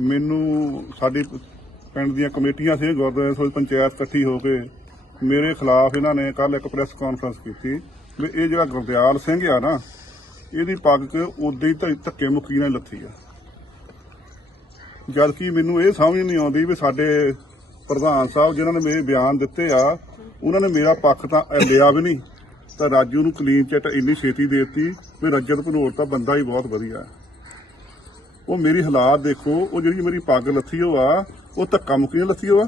ਮੈਨੂੰ ਸਾਡੀ ਪਿੰਡ ਦੀਆਂ ਕਮੇਟੀਆਂ ਸੀ, ਗੁਰਦੁਆਰੇ ਸੋਈ ਪੰਚਾਇਤ ਇਕੱਠੀ ਹੋ ਕੇ ਮੇਰੇ ਖਿਲਾਫ ਇਹਨਾਂ ਨੇ ਕੱਲ ਇੱਕ ਪ੍ਰੈਸ ਕਾਨਫਰੰਸ ਕੀਤੀ ਵੀ ਇਹ ਜਿਹੜਾ ਗੁਰਦਿਆਲ ਸਿੰਘ ਆ ਨਾ, ਇਹਦੀ ਪੱਗ 'ਚ ਉਦਾਂ ਹੀ ਧੱਕੇ- ਮੁੱਕੀ ਨਾਲ ਲੱਥੀ ਆ। ਜਦ ਕਿ ਮੈਨੂੰ ਇਹ ਸਮਝ ਨਹੀਂ ਆਉਂਦੀ ਵੀ ਸਾਡੇ ਪ੍ਰਧਾਨ ਸਾਹਿਬ ਜਿਨ੍ਹਾਂ ਨੇ ਮੇਰੇ ਬਿਆਨ ਦਿੱਤੇ ਆ, ਉਹਨਾਂ ਨੇ ਮੇਰਾ ਪੱਖ ਤਾਂ ਲਿਆ ਵੀ ਨਹੀਂ। ਤਾਂ ਰਾਜੂ ਨੂੰ ਕਲੀਨ ਚਿੱਟ ਇੰਨੀ ਛੇਤੀ ਦੇ ਦਿੱਤੀ ਵੀ ਰਜਤ ਭਨੋਰ ਤਾਂ ਬੰਦਾ ਹੀ ਬਹੁਤ ਵਧੀਆ। ਹੈ ਉਹ ਮੇਰੀ ਹਾਲਾਤ ਦੇਖੋ ਉਹ ਜਿਹੜੀ ਮੇਰੀ ਪੱਗ ਲੱਥੀ ਹੋ ਆ ਉਹ ਧੱਕਾ ਮੁੱਕੀ ਲੱਥੀ ਹੋ ਆ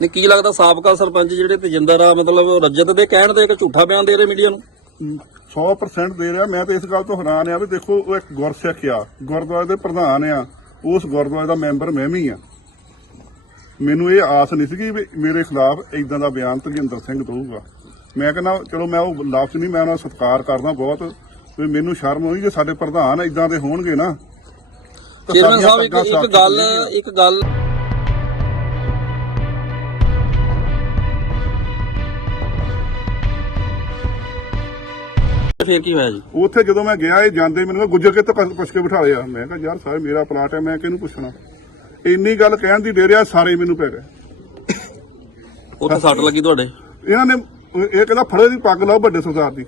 ਨਹੀਂ ਕੀ ਲੱਗਦਾ ਸਾਬਕਾ ਸਰਪੰਚ ਜਿਹੜੇ ਤੇਜਿੰਦਰ ਆ ਮਤਲਬ ਰਜਤ ਦੇ ਕਹਿਣ ਤੇ ਇੱਕ ਝੂਠਾ ਬਿਆਨ ਦੇ ਰਹੇ ਮੀਡੀਆ ਨੂੰ? 100% ਦੇ ਰਿਹਾ ਮੈਂ ਤਾਂ ਇਸ ਗੱਲ ਤੋਂ ਹੈਰਾਨ ਆ ਵੀ ਦੇਖੋ ਉਹ ਇੱਕ ਗੁਰਸਿੱਖ ਆ ਗੁਰਦੁਆਰੇ ਦੇ ਪ੍ਰਧਾਨ ਆ ਉਸ ਗੁਰਦੁਆਰੇ ਦਾ ਮੈਂਬਰ ਮੈਂ ਵੀ ਆ। ਮੈਨੂੰ ਇਹ ਆਸ ਨਹੀਂ ਸੀਗੀ ਵੀ ਮੇਰੇ ਖਿਲਾਫ ਇਦਾਂ ਦਾ ਬਿਆਨ ਤਜਿੰਦਰ ਸਿੰਘ ਦਊਗਾ। ਮੈਂ ਕਹਿੰਦਾ ਚਲੋ ਮੈਂ ਉਹ ਲਫ਼ਜ਼ ਨਹੀਂ ਮੈਂ ਉਹਨਾਂ ਦਾ ਸਤਿਕਾਰ ਕਰਦਾ ਬਹੁਤ ਵੀ ਮੈਨੂੰ ਸ਼ਰਮ ਹੋਈ ਜੇ ਸਾਡੇ ਪ੍ਰਧਾਨ ਇਦਾਂ ਦੇ ਹੋਣਗੇ ਨਾ। ਚੇਅਰਮੈਨ ਸਾਹਿਬ ਇੱਕ ਇੱਕ ਗੱਲ। ਇੱਕ ਗੱਲ ਫੇਰ ਕੀ ਹੋਇਆ ਜੀ? ਉੱਥੇ ਜਦੋਂ ਮੈਂ ਗਿਆ ਇਹ ਜਾਂਦੇ ਮੈਨੂੰ ਕਿਹਾ, ਗੁੱਜਰ ਕੇ ਤਾਂ ਪੁੱਛ ਕੇ ਬਿਠਾ ਲਿਆ ਮੈਂ ਕਿਹਾ ਯਾਰ ਸਾਰੇ ਮੇਰਾ ਪਲਾਟ ਹੈ ਮੈਂ ਕਿਹਨੂੰ ਪੁੱਛਣਾ? ਇੰਨੀ ਗੱਲ ਕਹਿਣ ਦੀ ਡੇਰਿਆ ਸਾਰੇ ਮੈਨੂੰ ਪੈ ਗਏ। ਉੱਥੇ ਸੱਟ ਲੱਗੀ ਤੁਹਾਡੇ? ਇਹਨਾਂ ਨੇ ਇਹ ਕਹਿੰਦਾ ਫੜੇ ਦੀ ਪੱਗ ਲਾਓ ਵੱਡੇ ਸਰਦਾਰ ਦੀ।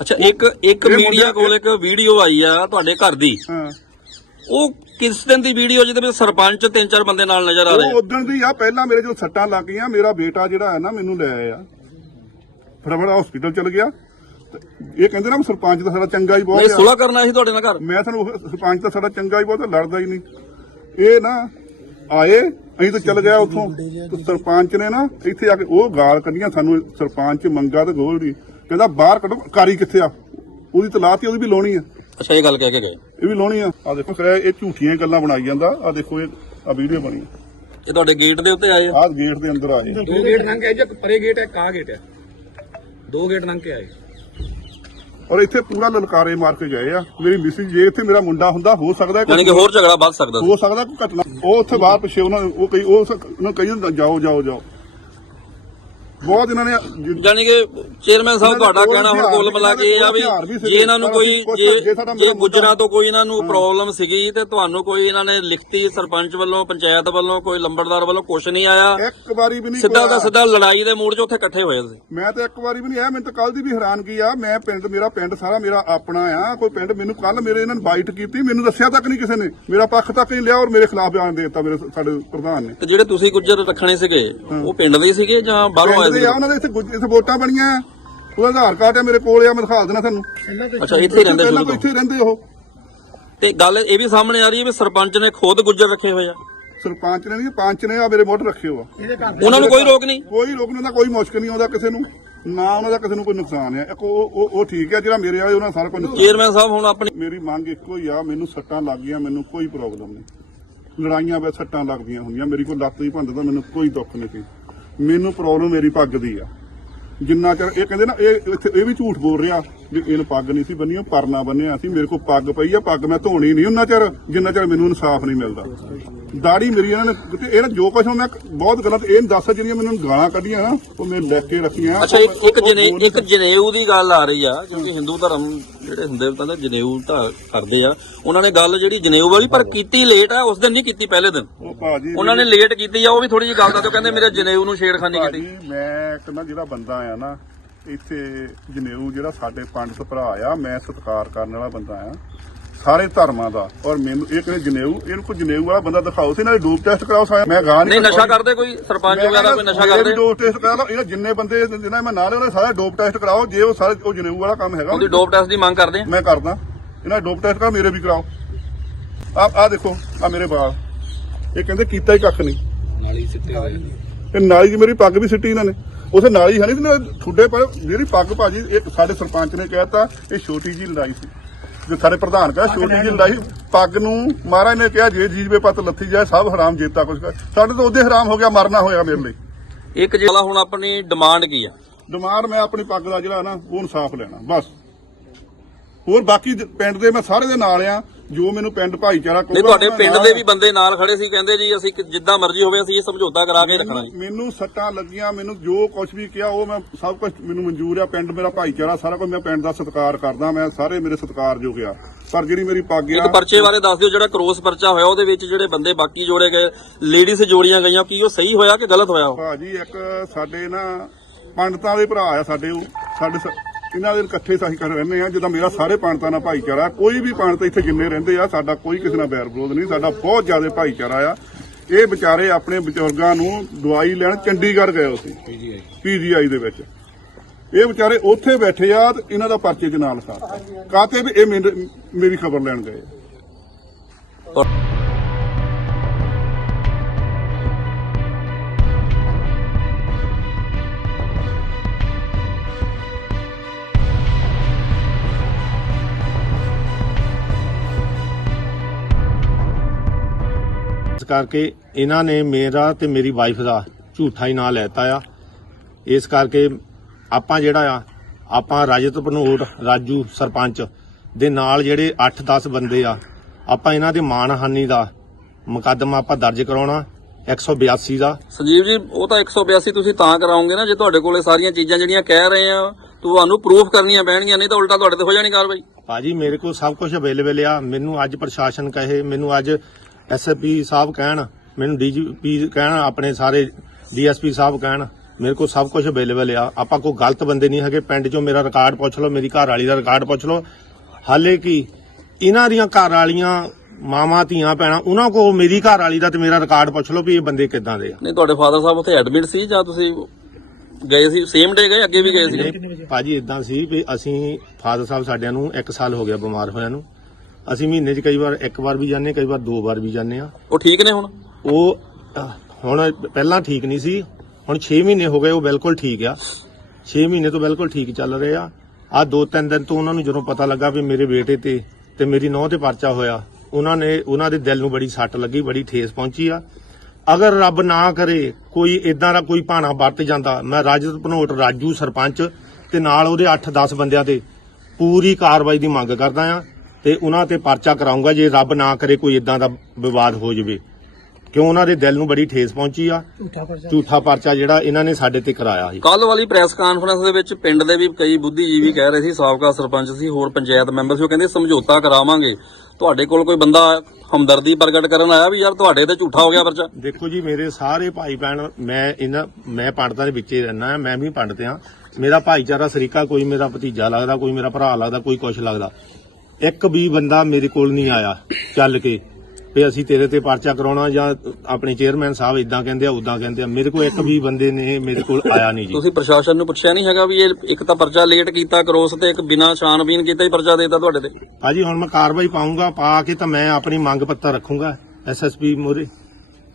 ਅੱਛਾ ਇੱਕ ਇੱਕ ਇਹ ਮੁੰਡੇ- ਮੀਡੀਆ ਕੋਲ ਇੱਕ ਵੀਡੀਓ ਆਈ ਆ ਤੁਹਾਡੇ ਘਰ ਦੀ। ਹਾਂ। ਉਹ ਕਿਸ ਦਿਨ ਦੀ ਵੀਡੀਓ ਜਿਹਦੇ ਵਿੱਚ ਸਰਪੰਚ ਤਿੰਨ ਚਾਰ ਬੰਦੇ ਨਾਲ ਨਜ਼ਰ ਆ ਉਹ ਰਹੇ ਉਦੋਂ ਦੀ ਆ ਪਹਿਲਾਂ ਮੇਰੇ ਜੋ ਸੱਟਾਂ ਲੱਗ ਗਈਆਂ ਮੇਰਾ ਬੇਟਾ ਜਿਹੜਾ ਹੈ ਨਾ ਮੈਨੂੰ ਲੈ ਆਇਆ। ਫਟਾਫਟ ਹਸਪੀਟਲ ਚਲ ਗਿਆ। ਤੇ ਇਹ ਕਹਿੰਦੇ ਨਾ ਵੀ ਸਰਪੰਚ ਦਾ ਸਾਡਾ ਚੰਗਾ ਹੀ ਨਹੀਂ ਬਹੁਤ ਆ। ਸੁਲਾ ਕਰਨਾ ਸੀ ਤੁਹਾਡੇ ਨਾਲ ਘਰ? ਮੈਂ ਤੁਹਾਨੂੰ ਸਰਪੰਚ ਦਾ ਸਾਡਾ ਚੰਗਾ ਹੀ ਬਹੁਤ ਆ, ਲੜਦਾ ਹੀ ਨਹੀਂ। ਇਹ ਨਾ ਆਏ ਅਸੀਂ ਤਾਂ ਚੱਲ ਗਿਆ ਉੱਥੋਂ। ਤੇ ਸਰਪੰਚ ਨੇ ਨਾ ਇੱਥੇ ਆ ਕੇ ਉਹ ਗਾਲ ਕੱਢੀਆਂ ਸਾਨੂੰ ਸਰਪੰਚ ਮੰਗਾ ਤੇ ਗੋਲਡੀ। ਕਹਿੰਦਾ ਬਾਹਰ ਕੱਢੋ ਕਾਰੀ ਕਿੱਥੇ ਆ? ਉਹਦੀ ਤਲਾਤੀ ਉਹਦੀ ਵੀ ਲਾਉਣੀ ਆ। ਅੱਛਾ ਇਹ ਗੱਲ ਕਹਿ ਕੇ ਗਏ। ਇਹ ਵੀ ਲਾਉਣੀ ਆ। ਆ ਦੇਖੋ ਸਰ ਇਹ ਝੂਠੀਆਂ ਗੱਲਾਂ ਬਣਾਈ ਜਾਂਦਾ। ਆ ਦੇਖੋ ਇਹ ਆ ਵੀਡੀਓ ਬਣੀ। ਇਹ ਤੁਹਾਡੇ ਗੇਟ ਦੇ ਉੱਤੇ ਆਏ ਆ? ਆਹ ਗੇਟ ਦੇ ਅੰਦਰ ਆਏ। ਦੋ ਗੇਟ ਲੰਘ ਕੇ ਆਏ ਜਾਂ ਪਰੇ ਗੇਟ ਹੈ ਕਾ ਗੇਟ ਹੈ ਦੋ ਗੇਟ ਲੰਘ ਕੇ ਆਏ। ਔਰ ਇੱਥੇ ਪੂਰਾ ਲਲਕਾਰੇ ਮਾਰ ਕੇ ਗਏ ਆ। ਮੇਰੀ ਮਿਸਿਸ ਜੇ ਇੱਥੇ ਮੇਰਾ ਮੁੰਡਾ ਹੁੰਦਾ ਹੋ ਸਕਦਾ ਹੈ ਯਾਨੀ ਕਿ ਹੋਰ ਝਗੜਾ ਵੱਧ ਸਕਦਾ ਸੀ। ਹੋ ਸਕਦਾ ਕੋਈ ਘਟਨਾ। ਉਹ ਉੱਥੇ ਬਾਹਰ ਪਿੱਛੇ ਉਹਨਾਂ ਉਹ ਕਈ ਉਹ ਉਹਨਾਂ ਕਹੀ ਜਾਂਦਾ ਜਾਓ ਜਾਓ ਜਾਓ। ਬਹੁਤ ਇਹਨਾਂ ਨੇ ਜ- ਯਾਨੀ ਕਿ ਚੇਅਰਮੈਨ ਸਾਹਿਬ ਤੁਹਾਡਾ ਕਹਿਣਾ ਹੁਣ ਕੋਲ ਮਿਲਾ ਕੇ ਇਹ ਆ ਵੀ। ਜੇ ਇਹਨਾਂ ਨੂੰ ਕੋਈ ਜੇ ਜੇ ਗੁੱਜਰਾਂ ਤੋਂ ਕੋਈ ਇਹਨਾਂ ਨੂੰ ਪ੍ਰੋਬਲਮ ਸੀਗੀ ਤੇ ਤੁਹਾਨੂੰ ਕੋਈ ਇਹਨਾਂ ਨੇ ਲਿਖਤੀ ਸਰਪੰਚ ਵੱਲੋਂ ਪੰਚਾਇਤ ਵੱਲੋਂ ਕੋਈ ਲੰਬੜਦਾਰ ਵੱਲੋਂ ਕੁਝ ਨਹੀਂ ਆਇਆ। ਇੱਕ ਵਾਰੀ ਵੀ ਨਹੀਂ ਸਿੱਧਾ ਕੋਈ ਦਾ ਸਿੱਧਾ ਲੜਾਈ ਦੇ ਮੂਡ 'ਚ ਉੱਥੇ ਇਕੱਠੇ ਹੋਏ ਸੀ। ਮੈਂ ਤਾਂ ਇੱਕ ਵਾਰੀ ਵੀ ਨਹੀਂ ਆਇਆ ਮੈਨੂੰ ਤਾਂ ਕੱਲ ਦੀ ਵੀ ਹੈਰਾਨਗੀ ਆ। ਮੈਂ ਪਿੰਡ ਮੇਰਾ ਪਿੰਡ ਸਾਰਾ ਮੇਰਾ ਆਪਣਾ ਆ। ਕੋਈ ਪਿੰਡ ਮੈਨੂੰ ਕੱਲ ਮੇਰੇ ਇਹਨਾਂ ਨੇ ਬਾਈਟ ਕੀਤੀ ਮੈਨੂੰ ਦੱਸਿਆ ਤੱਕ ਨਹੀਂ ਕਿਸੇ ਨੇ। ਮੇਰਾ ਪੱਖ ਤੱਕ ਨਹੀਂ ਲਿਆ ਔਰ ਮੇਰੇ ਖਿਲਾਫ ਬਿਆਨ ਦੇ ਦਿੱਤਾ ਮੇਰੇ ਸਾਡੇ ਪ੍ਰਧਾਨ ਨੇ। ਤੇ ਜਿਹੜੇ ਤੁਸੀਂ ਗੁੱਜਰ ਰੱਖਣੇ ਸੀਗੇ ਉਹ ਪਿੰਡ ਦੇ ਹੀ ਸੀਗੇ ਜਾਂ ਬਾਹਰੋਂ ਆਏ ਦੇ ਆ ਸੀਗੇ ਉਹਨਾਂ ਦੇ ਇੱਥੇ ਗੁੱਜ- ਇੱਥੇ ਵੋਟਾਂ ਬਣੀਆਂ ਆ। ਉਹਦਾ ਆਧਾਰ ਕਾਰਡ ਆ ਮੇਰੇ ਕੋਲ ਆ ਮੈਂ ਦਿਖਾ ਦੇਣਾ ਤੁਹਾਨੂੰ। ਅੱਛਾ ਇੱਥੇ ਹੀ ਰਹਿੰਦੇ ਪਹਿਲਾਂ ਸ਼ੁਰੂ ਤੋਂ ਤੋਂ? ਇੱਥੇ ਰਹਿੰਦੇ ਉਹ। ਤੇ ਗੱਲ ਇਹ ਵੀ ਸਾਹਮਣੇ ਆ ਰਹੀ ਹੈ ਵੀ ਸਰਪੰਚ ਨੇ ਖੁਦ ਗੁੱਜਰ ਰੱਖੇ ਹੋਏ ਆ। ਸਰਪੰਚ ਨੇ ਨਹੀਂ ਪੰਚ ਨੇ ਆ ਮੇਰੇ ਮੋਟਰ ਰੱਖੇ ਹੋ ਆ। ਉਹਨਾਂ ਨੂੰ ਕੋਈ ਰੋਕ ਨਹੀਂ? ਕੋਈ ਰੋਕ ਨਹੀਂ ਹੁੰਦਾ ਕੋਈ ਮੁਸ਼ਕਲ ਨਹੀਂ ਆਉਂਦਾ ਕਿਸੇ ਨੂੰ। ਨਾ ਉਹਨਾਂ ਦਾ ਕਿਸੇ ਨੂੰ ਕੋਈ ਨੁਕਸਾਨ ਆ। ਇੱਕ ਉਹ ਉਹ ਉਹ ਠੀਕ ਹੈ ਜਿਹੜਾ ਮੇਰੇ ਵਾਲੇ ਉਹਨਾਂ ਦਾ ਸਾਰਾ ਕੁਝ ਨੁਕਸਾਨ ਚੇਅਰਮੈਨ ਸਾਹਿਬ ਹੁਣ ਆਪਣੀ ਮੇਰੀ ਮੰਗ ਇੱਕੋ ਹੀ ਆ ਮੈਨੂੰ ਸੱਟਾਂ ਲੱਗ ਗਈਆਂ ਮੈਨੂੰ ਕੋਈ ਪ੍ਰੋਬਲਮ ਨਹੀਂ। ਲੜਾਈਆਂ ਵਿੱਚ ਸੱਟਾਂ ਲੱਗਦੀਆਂ ਹੁੰਦੀਆਂ ਮੇਰੀ ਕੋਈ ਲੱਤ ਹੀ ਭੰਨਦਾ ਮੈਨੂੰ ਕੋਈ ਦੁੱਖ ਨਹੀਂ ਸੀ। ਮੈਨੂੰ ਪ੍ਰੋਬਲਮ ਮੇਰੀ ਪੱਗ ਦੀ ਆ। ਜਿੰਨਾ ਚਿਰ ਇਹ ਕਹਿੰਦੇ ਨਾ, ਇਹ ਇੱਥੇ, ਇਹ ਵੀ ਝੂਠ ਬੋਲ ਰਿਹਾ। ਵੀ ਇਹਨੂੰ ਪੱਗ ਨਹੀਂ ਸੀ ਬੰਨੀ ਉਹ ਪਰਨਾ ਬੰਨਿਆ ਸੀ। ਮੇਰੇ ਕੋਲ ਪੱਗ ਪਈ ਆ ਪੱਗ ਮੈਂ ਧੋਣੀ ਨਹੀਂ ਉਹਨਾਂ ਚਿਰ ਜਿੰਨਾ ਚਿਰ ਮੈਨੂੰ ਇਨਸਾਫ ਨਹੀਂ ਮਿਲਦਾ। ਦਾੜੀ ਮੇਰੀ ਇਹਨਾਂ ਨੇ ਤੇ ਇਹ ਜੋ ਕੁਝ ਮੈਂ ਬਹੁਤ ਗਲਤ ਇਹ ਦੱਸ ਜਿਹੜੀਆਂ ਮੈਨੂੰ ਗਾਲਾਂ ਕੱਢੀਆਂ ਨਾ ਉਹ ਮੈਂ ਲਿਖ ਕੇ ਰੱਖੀਆਂ। ਅੱਛਾ ਇੱਕ ਜਨੇ ਇੱਕ ਜਨੇਊ ਦੀ ਗੱਲ ਆ ਰਹੀ ਆ ਕਿਉਂਕਿ ਹਿੰਦੂ ਧਰਮ ਜਿਹੜੇ ਹੁੰਦੇ ਉਹ ਕਹਿੰਦੇ ਜਨੇਊ ਤਾਂ ਕਰਦੇ ਆ। ਉਹਨਾਂ ਨੇ ਗੱਲ ਜਿਹੜੀ ਜਨੇਊ ਵਾਲੀ ਪਰ ਕੀਤੀ ਲੇਟ ਆ ਉਸ ਦਿਨ ਨਹੀਂ ਕੀਤੀ ਪਹਿਲੇ ਦਿਨ। ਉਹਨਾਂ ਨੇ ਲੇਟ ਕੀਤੀ ਆ ਉਹ ਵੀ ਥੋੜੀ ਜਿਹੀ ਗੱਲ ਦਾ ਤੇ ਕਹਿੰਦੇ ਮੇਰੇ ਜਨੇਊ ਨੂੰ ਛੇੜਖਾਨੀ ਕੀਤੀ। ਮੈਂ ਇੱਕ ਨਾ ਜਿਹੜਾ ਬੰਦਾ ਆ ਨਾ ਇੱਥੇ ਜਨੇਊ ਜਿਹੜਾ ਸਾਡੇ ਪੰਡਤ ਭਰਾ ਆ ਮੈਂ ਸਤਿਕਾਰ ਕਰਨ ਵਾਲਾ ਬੰਦਾ ਆ। ਸਾਰੇ ਧਰਮਾਂ ਦਾ। ਔਰ ਮੈਨੂੰ ਇਹ ਕਹਿੰਦੇ ਜਨੇਊ ਇਹਨੂੰ ਕੋਈ ਜਨੇਊ ਵਾਲਾ ਬੰਦਾ ਦਿਖਾਓ ਸੀ ਨਾਲੇ ਡੋਪ ਟੈਸਟ ਕਰਾਓ ਸਾਇਆ ਮੈਂ ਗਾਂ ਨਹੀਂ ਨਸ਼ਾ ਕਰਦੇ ਕੋਈ ਸਰਪੰਚ ਵਗੈਰਾ ਕੋਈ ਨਸ਼ਾ ਕਰਦੇ? ਡੋਪ ਟੈਸਟ ਕਰਾ ਲਓ। ਇਹਨਾਂ ਜਿੰਨੇ ਬੰਦੇ ਜਿਹਨਾਂ ਮੈਂ ਨਾਲ ਉਹਨਾਂ ਸਾਰਾ ਡੋਪ ਟੈਸਟ ਕਰਾਓ। ਜੇ ਉਹ ਸਾਰੇ ਉਹ ਜਨੇਊ ਵਾਲਾ ਕੰਮ ਹੈਗਾ ਉਹਦੀ ਡੋਪ ਟੈਸਟ ਦੀ ਮੰਗ ਕਰਦੇ ਆ? ਮੈਂ ਕਰਦਾ। ਇਹਨਾਂ ਡੋਪ ਟੈਸਟ ਕਰਾ ਮੇਰੇ ਵੀ ਕਰਾਓ। ਆ ਆ ਦੇਖੋ ਆ ਮੇਰੇ ਬਾਲ ਇਹ ਕਹਿੰਦੇ ਕੀਤਾ ਹੀ ਕੱਖ ਨਹੀਂ। ਨਾਲੀ ਸਿੱਟੇ ਹੋਏ। ਇਹ ਨਾਲੀ ਦੀ ਮੇਰੀ ਪੱਗ ਵੀ ਸਿੱਟੀ ਇਹਨਾਂ ਨੇ। ਉਸੇ ਨਾਲੀ ਹੈ ਨਹੀਂ ਠੁੱਡੇ ਪਰ ਜਿਹੜੀ ਪੱਗ ਭਾਜੀ ਇੱਕ ਸਾਡੇ ਸਰਪੰਚ ਨੇ ਕਹਿਤਾ ਇਹ ਛੋਟੀ ਜੀ ਲੜਾਈ ਸੀ। ਜੋ ਸਾਡੇ ਪ੍ਰਧਾਨ ਕਹਾ ਛੋਟੀ ਜੀ ਲੜਾਈ ਪੱਗ ਨੂੰ ਮਹਾਰਾਜ ਨੇ ਕਿਹਾ ਜੇ ਜੀਜਵੇ ਪਤ ਲੱਥੀ ਜਾਏ ਸਭ ਹਰਾਮ ਜੇਤਾ ਕੁਛ ਸਾਡੇ ਤੋਂ ਉਹਦੇ ਹਰਾਮ ਹੋ ਗਿਆ ਮਰਨਾ ਹੋਇਆ ਮੇਰੇ ਲਈ। ਇੱਕ ਜਿਹੜਾ ਹੁਣ ਆਪਣੀ ਡਿਮਾਂਡ ਕੀ ਆ? ਡਿਮਾਂਡ ਮੈਂ ਆਪਣੀ ਪੱਗ ਦਾ ਜਿਹੜਾ ਨਾ ਉਹ ਇਨਸਾਫ ਲੈਣਾ ਬਸ। ਹੋਰ ਬਾਕੀ ਪਿੰਡ ਦੇ ਮੈਂ ਸਾਰੇ ਦੇ ਨਾਲ ਆ ਜੋ ਮੈਨੂੰ ਪਿੰਡ ਭਾਈਚਾਰਾ ਨਹੀਂ ਤੁਹਾਡੇ ਪਿੰਡ ਦੇ ਵੀ ਬੰਦੇ ਨਾਲ ਖੜੇ ਸੀ ਕਹਿੰਦੇ ਜੀ ਅਸੀਂ ਜਿੱਦਾਂ ਮਰਜ਼ੀ ਹੋਵੇ ਅਸੀਂ ਇਹ ਸਮਝੌਤਾ ਕਰਾ ਕੇ ਰੱਖਣਾ ਜੀ। ਮੈਨੂੰ- ਸੱਟਾਂ ਲੱਗੀਆਂ ਮੈਨੂੰ ਜੋ ਕੁਝ ਵੀ ਕਿਹਾ ਉਹ ਮੈਂ ਸਭ ਕੁਝ ਮੈਨੂੰ ਮਨਜ਼ੂਰ ਆ। ਪਿੰਡ ਮੇਰਾ ਭਾਈਚਾਰਾ ਸਾਰਾ ਕੁਝ ਮੈਂ ਪਿੰਡ ਦਾ ਸਤਿਕਾਰ ਕਰਦਾ ਮੈਂ ਸਾਰੇ ਮੇਰੇ ਸਤਿਕਾਰਯੋਗ ਆ। ਪਰ ਜਿਹੜੀ ਮੇਰੀ ਪੱਗ ਆ ਇੱਕ ਪਰਚੇ ਬਾਰੇ ਦੱਸ ਦਿਓ ਜਿਹੜਾ ਕਰੋਸ ਪਰਚਾ ਹੋਇਆ ਉਹਦੇ ਵਿੱਚ ਜਿਹੜੇ ਬੰਦੇ ਬਾਕੀ ਜੋੜੇ ਗਏ ਲੇਡੀਜ਼ ਜੋੜੀਆਂ ਗਈਆਂ ਕੀ ਉਹ ਸਹੀ ਹੋਇਆ ਕਿ ਗਲਤ ਹੋਇਆ ਉਹ? ਭਾਜੀ ਇੱਕ ਸਾਡੇ ਨਾ ਪੰਡਤਾਂ ਦੇ ਭਰਾ ਆ ਸਾਡੇ ਉਹ ਸਾਡੇ ਇਹਨਾਂ ਦੇ ਇਕੱਠੇ ਸਾਹੀ ਕਰ ਰਹਿੰਦੇ ਆ, ਜਿੱਦਾਂ ਮੇਰਾ ਸਾਰੇ ਪੰਡਤਾਂ ਨਾਲ ਭਾਈਚਾਰਾ, ਕੋਈ ਵੀ ਪੰਡਤ ਇੱਥੇ ਜਿੰਨੇ ਰਹਿੰਦੇ ਆ, ਸਾਡਾ ਕੋਈ ਕਿਸੇ ਨਾਲ ਬੈਰ ਵਿਰੋਧ ਨਹੀਂ, ਸਾਡਾ ਬਹੁਤ ਜ਼ਿਆਦਾ ਭਾਈਚਾਰਾ ਆ। ਇਹ ਵਿਚਾਰੇ ਆਪਣੇ ਬਜ਼ੁਰਗਾਂ ਨੂੰ ਦਵਾਈ ਲੈਣ ਚੰਡੀਗੜ੍ਹ ਗਏ ਹੋ ਸੀ ਪੀਜੀਆਈ ਦੇ ਵਿੱਚ। ਇਹ ਵਿਚਾਰੇ ਉੱਥੇ ਬੈਠੇ ਆ ਤੇ ਇਹਨਾਂ ਦਾ ਪਰਚੇ ਦੇ ਨਾਲ ਸਾਥ ਕਾਤੇ ਵੀ ਇਹ ਮੇਰੀ ਖਬਰ ਲੈਣ ਗਏ? ਕਰਕੇ ਇਹਨਾਂ ਨੇ ਮੇਰਾ ਤੇ ਮੇਰੀ ਵਾਈਫ ਦਾ ਝੂਠਾ ਹੀ ਨਾਂ ਲੈਤਾ ਆ। ਇਸ ਕਰਕੇ ਆਪਾਂ ਜਿਹੜਾ ਆ ਆਪਾਂ ਰਾਜਤ ਭਨੋਟ ਰਾਜੂ ਸਰਪੰਚ ਦੇ ਨਾਲ ਜਿਹੜੇ 8-10 ਬੰਦੇ ਆ ਆਪਾਂ ਇਹਨਾਂ ਦੇ ਮਾਣਹਾਨੀ ਦਾ ਮੁਕੱਦਮਾ ਆਪਾਂ ਦਰਜ ਕਰਾਉਣਾ 182 ਦਾ। ਸੰਜੀਵ ਜੀ ਉਹ ਤਾਂ 182 ਤੁਸੀਂ ਤਾਂ ਕਰਾਓਗੇ ਨਾ ਜੇ ਤੁਹਾਡੇ ਕੋਲੇ ਸਾਰੀਆਂ ਚੀਜ਼ਾਂ ਜਿਹੜੀਆਂ ਕਹਿ ਰਹੇ ਆ ਤੁਹਾਨੂੰ ਪ੍ਰੂਫ ਕਰਨੀਆਂ ਪੈਣਗੀਆਂ ਨਹੀਂ ਤਾਂ ਉਲਟਾ ਤੁਹਾਡੇ ਤੇ ਹੋ ਜਾਣੀ ਕਾਰਵਾਈ। ਭਾਜੀ ਮੇਰੇ ਕੋਲ ਸਭ ਕੁਝ ਅਵੇਲੇਬਲ ਆ। ਮੈਨੂੰ ਅੱਜ ਪ੍ਰਸ਼ਾਸਨ ਕਹੇ ਮੈਨੂੰ ਅੱਜ ਐਸਐਸਪੀ ਸਾਹਿਬ ਕਹਿਣ ਮੈਨੂੰ ਡੀਜੀਪੀ ਕਹਿਣ ਆਪਣੇ ਸਾਰੇ ਡੀਐਸਪੀ ਸਾਹਿਬ ਕਹਿਣ ਮੇਰੇ ਕੋਲ ਸਭ ਕੁਝ ਅਵੇਲੇਬਲ ਆ। ਆਪਾਂ ਕੋਈ ਗਲਤ ਬੰਦੇ ਨਹੀਂ ਹੈਗੇ ਪਿੰਡ 'ਚੋਂ ਮੇਰਾ ਰਿਕਾਰਡ ਪੁੱਛ ਲਓ ਮੇਰੀ ਘਰ ਵਾਲੀ ਦਾ ਰਿਕਾਰਡ ਪੁੱਛ ਲਓ। ਹਾਲੇ ਕੀ ਇਹਨਾਂ ਦੀਆਂ ਘਰ ਵਾਲੀਆਂ ਮਾਵਾਂ ਧੀਆਂ ਭੈਣਾਂ ਉਹਨਾਂ ਕੋਲ ਮੇਰੀ ਘਰ ਵਾਲੀ ਦਾ ਤੇ ਮੇਰਾ ਰਿਕਾਰਡ ਪੁੱਛ ਲਓ ਵੀ ਇਹ ਬੰਦੇ ਕਿੱਦਾਂ ਦੇ ਆ। ਨਹੀਂ ਤੁਹਾਡੇ ਫਾਦਰ ਸਾਹਿਬ ਉੱਥੇ ਐਡਮਿਟ ਸੀ ਜਾਂ ਤੁਸੀਂ ਗਏ ਸੀ? ਸੇਮ ਡੇ ਗਏ ਅੱਗੇ ਵੀ ਗਏ ਸੀ? ਭਾਜੀ ਇਦਾਂ ਸੀ ਵੀ ਅਸੀਂ ਫਾਦਰ ਸਾਹਿਬ ਸਾਡਿਆਂ ਨੂੰ 1 ਸਾਲ ਹੋ ਗਿਆ ਬਿਮਾਰ ਹੋਇਆਂ ਨੂੰ। ਅਸੀਂ ਮਹੀਨੇ 'ਚ ਕਈ ਵਾਰ ਇੱਕ ਵਾਰ ਵੀ ਜਾਂਦੇ ਕਈ ਵਾਰ ਦੋ ਵਾਰ ਵੀ ਜਾਂਦੇ ਆ ਉਹ ਠੀਕ ਨੇ ਹੁਣ? ਉਹ ਅਹ, ਹੁਣ ਪਹਿਲਾਂ ਠੀਕ ਨਹੀਂ ਸੀ। ਹੁਣ 6 ਮਹੀਨੇ ਹੋ ਗਏ ਉਹ ਬਿਲਕੁਲ ਠੀਕ ਆ। 6 ਮਹੀਨੇ ਤੋਂ ਬਿਲਕੁਲ ਠੀਕ ਚੱਲ ਰਹੇ ਆ। ਆ ਦੋ ਤਿੰਨ ਦਿਨ ਤੋਂ ਉਹਨਾਂ ਨੂੰ ਜਦੋਂ ਪਤਾ ਲੱਗਾ ਵੀ ਮੇਰੇ ਬੇਟੇ ਤੇ ਤੇ ਮੇਰੀ ਨੌਂ ਤੇ ਪਰਚਾ ਹੋਇਆ ਉਹਨਾਂ ਨੇ ਉਹਨਾਂ ਦੇ ਦਿਲ ਨੂੰ ਬੜੀ ਸੱਟ ਲੱਗੀ ਬੜੀ ਠੇਸ ਪਹੁੰਚੀ ਆ। ਅਗਰ ਰੱਬ ਨਾ ਕਰੇ ਕੋਈ ਇਦਾਂ ਦਾ ਕੋਈ ਭਾਣਾ ਵਰਤ ਜਾਂਦਾ ਮੈਂ ਰਾਜਤ ਭਨੋਟ ਰਾਜੂ ਸਰਪੰਚ ਤੇ ਨਾਲ ਉਹਦੇ 8-10 ਬੰਦਿਆਂ ਤੇ ਪੂਰੀ ਕਾਰਵਾਈ ਦੀ ਮੰਗ ਕਰਦਾ ਆ। ਤੇ ਉਹਨਾਂ ਤੇ ਪਰਚਾ ਕਰਾਉਂਗਾ ਜੇ ਰੱਬ ਨਾ ਕਰੇ ਕੋਈ ਇਦਾਂ ਦਾ ਵਿਵਾਦ ਹੋ ਜਾਵੇ। ਕਿਉਂ ਉਹਨਾਂ ਦੇ ਦਿਲ ਨੂੰ ਬੜੀ ਠੇਸ ਪਹੁੰਚੀ ਆ? ਝੂਠਾ ਪਰਚਾ। ਜਿਹੜਾ ਇਹਨਾਂ ਨੇ ਸਾਡੇ ਤੇ ਕਰਾਇਆ ਸੀ। ਕੱਲ ਵਾਲੀ ਪ੍ਰੈਸ ਕਾਨਫਰੰਸ ਦੇ ਵਿੱਚ ਪਿੰਡ ਦੇ ਵੀ ਕਈ ਬੁੱਧੀਜੀਵੀ ਕਹਿ ਰਹੇ ਸੀ ਸਾਬਕਾ ਸਰਪੰਚ ਸੀ ਹੋਰ ਪੰਚਾਇਤ ਮੈਂਬਰ ਸੀ ਉਹ ਕਹਿੰਦੇ ਸਮਝੌਤਾ ਕਰਾਵਾਂਗੇ। ਤੁਹਾਡੇ ਕੋਲ ਕੋਈ ਬੰਦਾ ਹਮਦਰਦੀ ਪ੍ਰਗਟ ਕਰਨ ਆਇਆ ਵੀ ਯਾਰ ਤੁਹਾਡੇ ਤੇ ਝੂਠਾ ਹੋ ਗਿਆ ਪਰਚਾ? ਦੇਖੋ ਜੀ ਮੇਰੇ ਸਾਰੇ ਭਾਈ ਭੈਣ ਮੈਂ ਇਹਨਾਂ ਮੈਂ ਪੰਡਤਾਂ ਦੇ ਵਿੱਚ ਹੀ ਰਹਿਣਾ ਆ ਮੈਂ ਵੀ ਪੰਡਤ ਆ ਮੇਰਾ ਭਾਈਚਾਰਾ ਸਰੀਕਾ ਕੋਈ ਮੇਰਾ ਭਤੀਜਾ ਲੱਗਦਾ ਕੋਈ ਮੇਰਾ ਭਰਾ ਲੱਗਦਾ ਕੋਈ ਕੁਛ ਲੱਗਦਾ। ਇੱਕ ਵੀ ਬੰਦਾ ਮੇਰੇ ਕੋਲ ਨਹੀਂ ਆਇਆ ਚੱਲ ਕੇ ਵੀ ਅਸੀਂ ਤੇਰੇ ਤੇ ਪਰਚਾ ਕਰਾਉਣਾ ਜਾਂ ਆਪਣੇ ਚੇਅਰਮੈਨ ਸਾਹਿਬ ਇਦਾਂ ਕਹਿੰਦੇ ਆ ਉਦਾਂ ਕਹਿੰਦੇ ਆ। ਮੇਰੇ ਕੋਲ ਇੱਕ ਵੀ ਬੰਦੇ ਨੇ ਮੇਰੇ ਕੋਲ ਆਇਆ ਨਹੀਂ ਜੀ। ਤੁਸੀਂ ਪ੍ਰਸ਼ਾਸਨ ਨੂੰ ਪੁੱਛਿਆ ਨਹੀਂ ਹੈਗਾ ਵੀ ਇਹ ਇੱਕ ਤਾਂ ਪਰਚਾ ਲੇਟ ਕੀਤਾ ਕਰੋਸ ਤੇ ਇੱਕ ਬਿਨਾਂ ਛਾਣਬੀਨ ਕੀਤਾ ਹੀ ਪਰਚਾ ਦੇਤਾ ਤੁਹਾਡੇ ਤੇ? ਭਾਜੀ ਹੁਣ ਮੈਂ ਕਾਰਵਾਈ ਪਾਉਂਗਾ ਪਾ ਕੇ ਤਾਂ ਮੈਂ ਆਪਣੀ ਮੰਗ ਪੱਤਰ ਰੱਖੂੰਗਾ। ਐਸਐਸਪੀ ਮੋਰੇ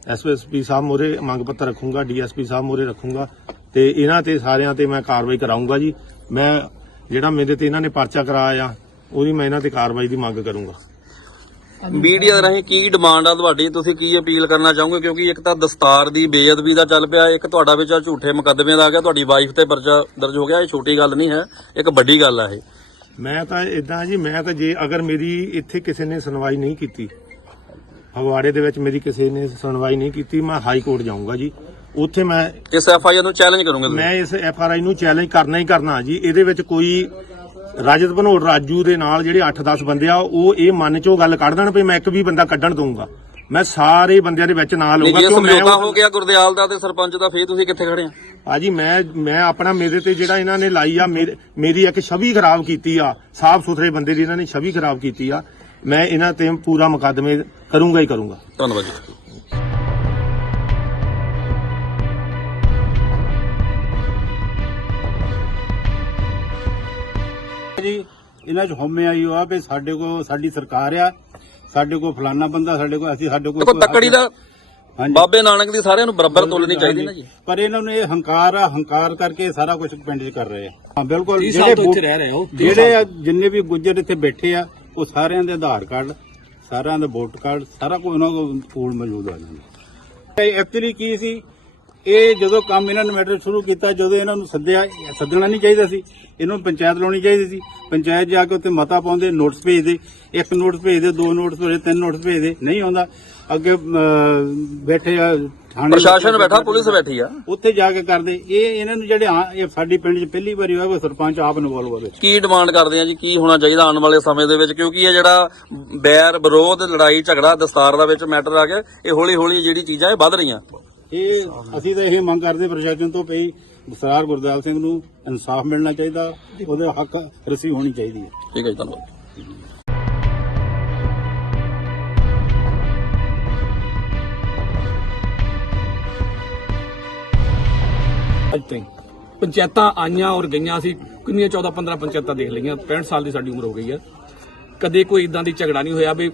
ਐਸਐਸਪੀ ਸਾਹਿਬ ਮੋਰੇ ਮੰਗ ਪੱਤਰ ਰੱਖੂੰਗਾ ਡੀਐਸਪੀ ਸਾਹਿਬ ਮੋਰੇ ਰੱਖੂੰਗਾ ਤੇ ਇਹਨਾਂ ਤੇ ਸਾਰਿਆਂ ਤੇ ਮੈਂ ਕਾਰਵਾਈ ਕਰਾਉਂਗਾ ਜੀ। ਮੈਂ ਜਿਹੜਾ ਮੇਰੇ ਤੇ ਇਹਨਾਂ ਨੇ ਪਰਚਾ ਕਰਾਇਆ ਉਹਦੀ ਮੈਂ ਇਹਨਾਂ ਤੇ ਕਾਰਵਾਈ ਦੀ ਮੰਗ ਕਰੂੰਗਾ। ਮੀਡੀਆ ਦੇ ਰਾਹੀਂ ਕੀ ਡਿਮਾਂਡ ਆ ਤੁਹਾਡੀ? ਤੁਸੀਂ ਕੀ ਅਪੀਲ ਕਰਨਾ ਚਾਹੋਗੇ? ਕਿਉਂਕਿ ਇੱਕ ਤਾਂ ਦਸਤਾਰ ਦੀ ਬੇਅਦਬੀ ਦਾ ਚੱਲ ਪਿਆ ਇੱਕ ਤੁਹਾਡਾ ਵਿੱਚ ਆ ਝੂਠੇ ਮੁਕੱਦਮੇ ਦਾ ਆ ਗਿਆ ਤੁਹਾਡੀ ਵਾਈਫ ਤੇ ਪਰਚਾ ਦਰਜ ਹੋ ਗਿਆ ਇਹ ਛੋਟੀ ਗੱਲ ਨਹੀਂ ਹੈ ਇੱਕ ਵੱਡੀ ਗੱਲ ਆ ਇਹ। ਮੈਂ ਤਾਂ ਇਦਾਂ ਜੀ ਮੈਂ ਤਾਂ ਜੇ ਅਗਰ ਮੇਰੀ ਇੱਥੇ ਕਿਸੇ ਨੇ ਸੁਣਵਾਈ ਨਹੀਂ ਕੀਤੀ ਫਗਵਾੜੇ ਦੇ ਵਿੱਚ ਮੇਰੀ ਕਿਸੇ ਨੇ ਸੁਣਵਾਈ ਨਹੀਂ ਕੀਤੀ ਮੈਂ ਹਾਈ ਕੋਰਟ ਜਾਊਂਗਾ ਜੀ। ਉੱਥੇ ਮੈਂ ਇਸ ਐਫ ਆਈ ਆਰ ਨੂੰ ਚੈਲੰਜ ਕਰੋਗੇ ਮੈਂ ਇਸ ਐਫ ਆਰ ਆਈ ਨੂੰ ਚੈਲੰਜ ਕਰਨਾ ਹੀ ਕਰਨਾ ਜੀ। ਇਹਦੇ ਵਿੱਚ ਕੋਈ ਰਾਜਤ ਭਨੋੜ ਰਾਜੂ ਦੇ ਨਾਲ ਜਿਹੜੇ 8-10 ਬੰਦੇ ਆ ਉਹ ਇਹ ਮਨ ਚੋਂ ਗੱਲ ਕੱਢ ਦੇਣ ਵੀ ਮੈਂ ਇੱਕ ਵੀ ਬੰਦਾ ਕੱਢਣ ਦਊਂਗਾ। ਮੈਂ ਸਾਰੇ ਬੰਦਿਆਂ ਦੇ ਵਿੱਚ ਨਾਲ ਜੇ ਕਿਉਂ ਮੈਂ ਸਮਝੌਤਾ ਹੋ ਗਿਆ ਗੁਰਦਿਆਲ ਦਾ ਤੇ ਸਰਪੰਚ ਦਾ ਫੇਰ ਤੁਸੀਂ ਕਿੱਥੇ ਖੜੇ ਆ? ਭਾਜੀ ਮੈਂ ਮੈਂ ਆਪਣਾ ਮੇਰੇ ਤੇ ਜਿਹੜਾ ਇਹਨਾਂ ਨੇ ਲਾਈ ਆ ਮੇਰੇ- ਮੇਰੀ ਇੱਕ ਛਵੀ ਖਰਾਬ ਕੀਤੀ ਆ ਸਾਫ਼ ਸੁਥਰੇ ਬੰਦੇ ਦੀ ਇਹਨਾਂ ਨੇ ਛਵੀ ਖਰਾਬ ਕੀਤੀ ਆ ਮੈਂ ਇਹਨਾਂ ਤੇ ਪੂਰਾ ਮੁਕੱਦਮੇ ਕਰੂੰਗਾ ਹੀ ਕਰੂੰਗਾ। ਧੰਨਵਾਦ ਜੀ। ਇਹਨਾਂ ਚ ਹਉਮੈ ਆਈ ਹੋਆ ਵੀ ਸਾਡੇ ਕੋ ਸਾਡੀ ਸਰਕਾਰ ਆ ਸਾਡੇ ਕੋ ਫਲਾਨਾ ਬੰਦਾ ਸਾਡੇ ਕੋ ਅਸੀਂ ਸਾਡੇ ਕੋ ਦੇਖੋ ਤੱਕੜੀ ਦਾ ਹਾਂਜੀ। ਬਾਬੇ ਨਾਨਕ ਦੀ ਸਾਰਿਆਂ ਨੂੰ ਬਰਾਬਰ ਤੋਲਣੀ ਚਾਹੀਦੀ ਨਾ ਜੀ। ਪਰ ਇਹਨਾਂ ਨੂੰ ਇਹ ਹੰਕਾਰ ਆ ਹੰਕਾਰ ਕਰਕੇ ਸਾਰਾ ਕੁਝ ਪਿੰਡ 'ਚ ਕਰ ਰਹੇ ਆ। ਹਾਂ ਬਿਲਕੁਲ 30 ਸਾਲ ਤੋਂ ਬੂ- ਇੱਥੇ ਰਹਿ ਰਹੇ ਹੋ ਜਿਹੜੇ ਆ ਜਿੰਨੇ ਵੀ ਗੁੱਜਰ ਇੱਥੇ ਬੈਠੇ ਆ ਉਹ ਸਾਰਿਆਂ ਦੇ ਆਧਾਰ ਕਾਰਡ ਸਾਰਿਆਂ ਦੇ ਵੋਟ ਕਾਰਡ ਸਾਰਾ ਕੁਝ ਉਹਨਾਂ ਕੋਲ ਕੋਲ ਮੌਜੂਦ ਆ ਜਾਂਦਾ ਐਕਚੁਅਲੀ ਕੀ ਸੀ ਇਹ ਜਦੋਂ ਕੰਮ ਇਹਨਾਂ ਨੇ ਮੈਟਰ ਸ਼ੁਰੂ ਕੀਤਾ ਜਦੋਂ ਇਹਨਾਂ ਨੂੰ ਸੱਦਿਆ ਸੱਦਣਾ ਨਹੀਂ ਚਾਹੀਦਾ ਸੀ। ਇਹਨਾਂ ਨੂੰ ਪੰਚਾਇਤ ਲਾਉਣੀ ਚਾਹੀਦੀ ਸੀ। ਪੰਚਾਇਤ ਜਾ ਕੇ ਉੱਥੇ ਮਤਾ ਪਾਉਂਦੇ ਨੋਟਿਸ ਭੇਜਦੇ। ਇੱਕ ਨੋਟਿਸ ਭੇਜਦੇ ਦੋ ਨੋਟਿਸ ਭੇਜਦੇ ਤਿੰਨ ਨੋਟਿਸ ਭੇਜਦੇ। ਨਹੀਂ ਆਉਂਦਾ। ਅੱਗੇ ਬੈਠੇ ਆ ਥਾਣੇ ਪ੍ਰਸ਼ਾਸਨ ਬੈਠਾ ਪੁਲਿਸ ਬੈਠੀ ਆ? ਉੱਥੇ ਜਾ ਕੇ ਕਰਦੇ। ਇਹ ਇਹਨਾਂ ਨੂੰ ਜਿਹੜੇ ਇਹ ਸਾਡੀ ਪਿੰਡ 'ਚ ਪਹਿਲੀ ਵਾਰੀ ਹੋਇਆ ਸਰਪੰਚ ਆਪ ਇਨਵੋਲਵ ਹੋਵੇ ਕੀ ਡਿਮਾਂਡ ਕਰਦੇ ਆ ਜੀ? ਕੀ ਹੋਣਾ ਚਾਹੀਦਾ ਆਉਣ ਵਾਲੇ ਸਮੇਂ ਦੇ ਵਿੱਚ? ਕਿਉਂਕਿ ਇਹ ਜਿਹੜਾ ਬੈਰ ਵਿਰੋਧ ਲੜਾਈ ਝਗੜਾ ਦਸਤਾਰ ਦਾ ਵਿੱਚ ਮੈਟਰ ਆ ਗਿਆ। ਇਹ ਹੌਲੀ ਹੌਲੀ ਜਿਹੜੀ ਚੀਜ਼ਾਂ ਇਹ ਵੱਧ ਰਹੀਆਂ। ਇਹ ਅਸੀਂ ਤਾਂ ਇਹ ਮੰਗ ਕਰਦੇ ਪ੍ਰਸ਼ਾਸਨ ਤੋਂ ਪਈ ਸਰਦਾਰ ਗੁਰਦਿਆਲ ਸਿੰਘ ਨੂੰ ਇਨਸਾਫ ਮਿਲਣਾ ਚਾਹੀਦਾ, ਉਹਦੇ ਹੱਕ ਰਸੀ ਹੋਣੀ ਚਾਹੀਦੀ ਹੈ। ਠੀਕ ਹੈ ਜੀ, ਧੰਨਵਾਦ। ਅੱਜ ਤਾਈਂ ਪੰਚਾਇਤਾਂ ਆਈਆਂ ਔਰ ਗਈਆਂ ਅਸੀਂ ਕਿੰਨੀਆਂ 14 15 ਪੰਚਾਇਤਾਂ ਦੇਖ ਲਈਆਂ 65 ਸਾਲ ਦੀ ਸਾਡੀ ਉਮਰ ਹੋ ਗਈ ਆ ਕਦੇ ਕੋਈ ਇਦਾਂ ਦੀ ਝਗੜਾ ਨਹੀਂ ਹੋਇਆ ਵੀ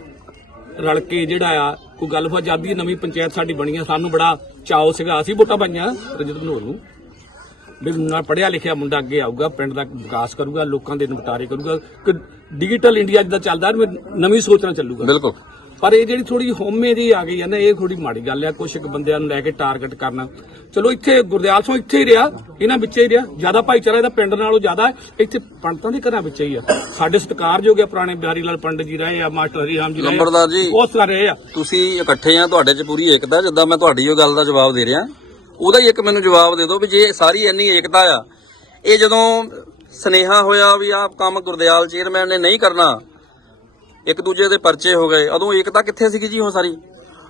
ਰਲ ਕੇ ਜਿਹੜਾ ਆ ਕੋਈ ਗੱਲਬਾਤ ਜਾਂਦੀ ਹੈ, ਨਵੀਂ ਪੰਚਾਇਤ ਸਾਡੀ ਬਣੀ ਆ, ਸਾਨੂੰ ਬੜਾ ਚਾਅ ਸੀਗਾ, ਅਸੀਂ ਵੋਟਾਂ ਪਾਈਆਂ ਰਜਤ ਬਨੋਰ ਨੂੰ। ਵੀ ਨਾ ਪੜਿਆ ਲਿਖਿਆ ਮੁੰਡਾ ਅੱਗੇ ਆਊਗਾ, ਪਿੰਡ ਦਾ ਵਿਕਾਸ ਕਰੂਗਾ, ਲੋਕਾਂ ਦੇ ਨਿਪਟਾਰੇ ਕਰੂਗਾ ਕਿ ਡਿਜੀਟਲ ਇੰਡੀਆ ਜਿੱਦਾਂ ਚੱਲਦਾ, ਨਵੀਂ ਸੋਚ ਨਾਲ ਚੱਲੂਗਾ। ਬਿਲਕੁਲ। ਪਰ ਇਹ ਜਿਹੜੀ ਥੋੜੀ ਹੋਮੇ ਦੀ ਆ ਗਈ ਹੈ ਨਾ ਇਹ ਥੋੜੀ ਮਾੜੀ ਗੱਲ ਆ ਕੁਝ ਕੁ ਬੰਦਿਆਂ ਨੂੰ ਲੈ ਕੇ ਟਾਰਗੇਟ ਕਰਨਾ। ਚਲੋ ਇੱਥੇ ਗੁਰਦਿਆਲ ਸਿੰਘ ਇੱਥੇ ਹੀ ਰਿਹਾ ਇਹਨਾਂ ਵਿੱਚ ਹੀ ਰਿਹਾ। ਜ਼ਿਆਦਾ ਭਾਈਚਾਰਾ ਇਹਦਾ ਪਿੰਡ ਨਾਲੋਂ ਜ਼ਿਆਦਾ ਇੱਥੇ ਪੰਡਤਾਂ ਦੇ ਘਰਾਂ ਵਿੱਚ ਹੀ ਆ। ਸਾਡੇ ਸਤਿਕਾਰਯੋਗ ਆ ਪੁਰਾਣੇ ਬਿਹਾਰੀ ਲਾਲ ਪੰਡਤ ਜੀ ਰਹੇ ਆ ਮਾਸਟਰ ਹਰੀ ਰਾਮ ਜੀ ਰਹੇ। ਨੰਬਰਦਾਰ ਜੀ। ਬਹੁਤ ਸਾਰੇ ਰਹੇ ਆ। ਤੁਸੀਂ ਇਕੱਠੇ ਆ ਤੁਹਾਡੇ 'ਚ ਪੂਰੀ ਏਕਤਾ ਜਿੱਦਾਂ ਮੈਂ ਤੁਹਾਡੀ ਉਹ ਗੱਲ ਦਾ ਜਵਾਬ ਦੇ ਰਿਹਾ। ਉਹਦਾ ਹੀ ਇੱਕ ਮੈਨੂੰ ਜਵਾਬ ਦੇ ਦਿਓ ਵੀ ਜੇ ਸਾਰੀ ਇੰਨੀ ਏਕਤਾ ਆ ਇਹ ਜਦੋਂ ਸਨੇਹਾ ਹੋਇਆ ਵੀ ਆਹ ਕੰਮ ਗੁਰਦਿਆਲ ਚੇਅਰਮੈਨ ਨੇ ਨਹੀਂ ਕਰਨਾ ਇੱਕ ਦੂਜੇ ਦੇ ਪਰਚੇ ਹੋ ਗਏ। ਉਦੋਂ ਏਕਤਾ ਕਿੱਥੇ ਸੀਗੀ ਜੀ ਉਹ ਸਾਰੀ?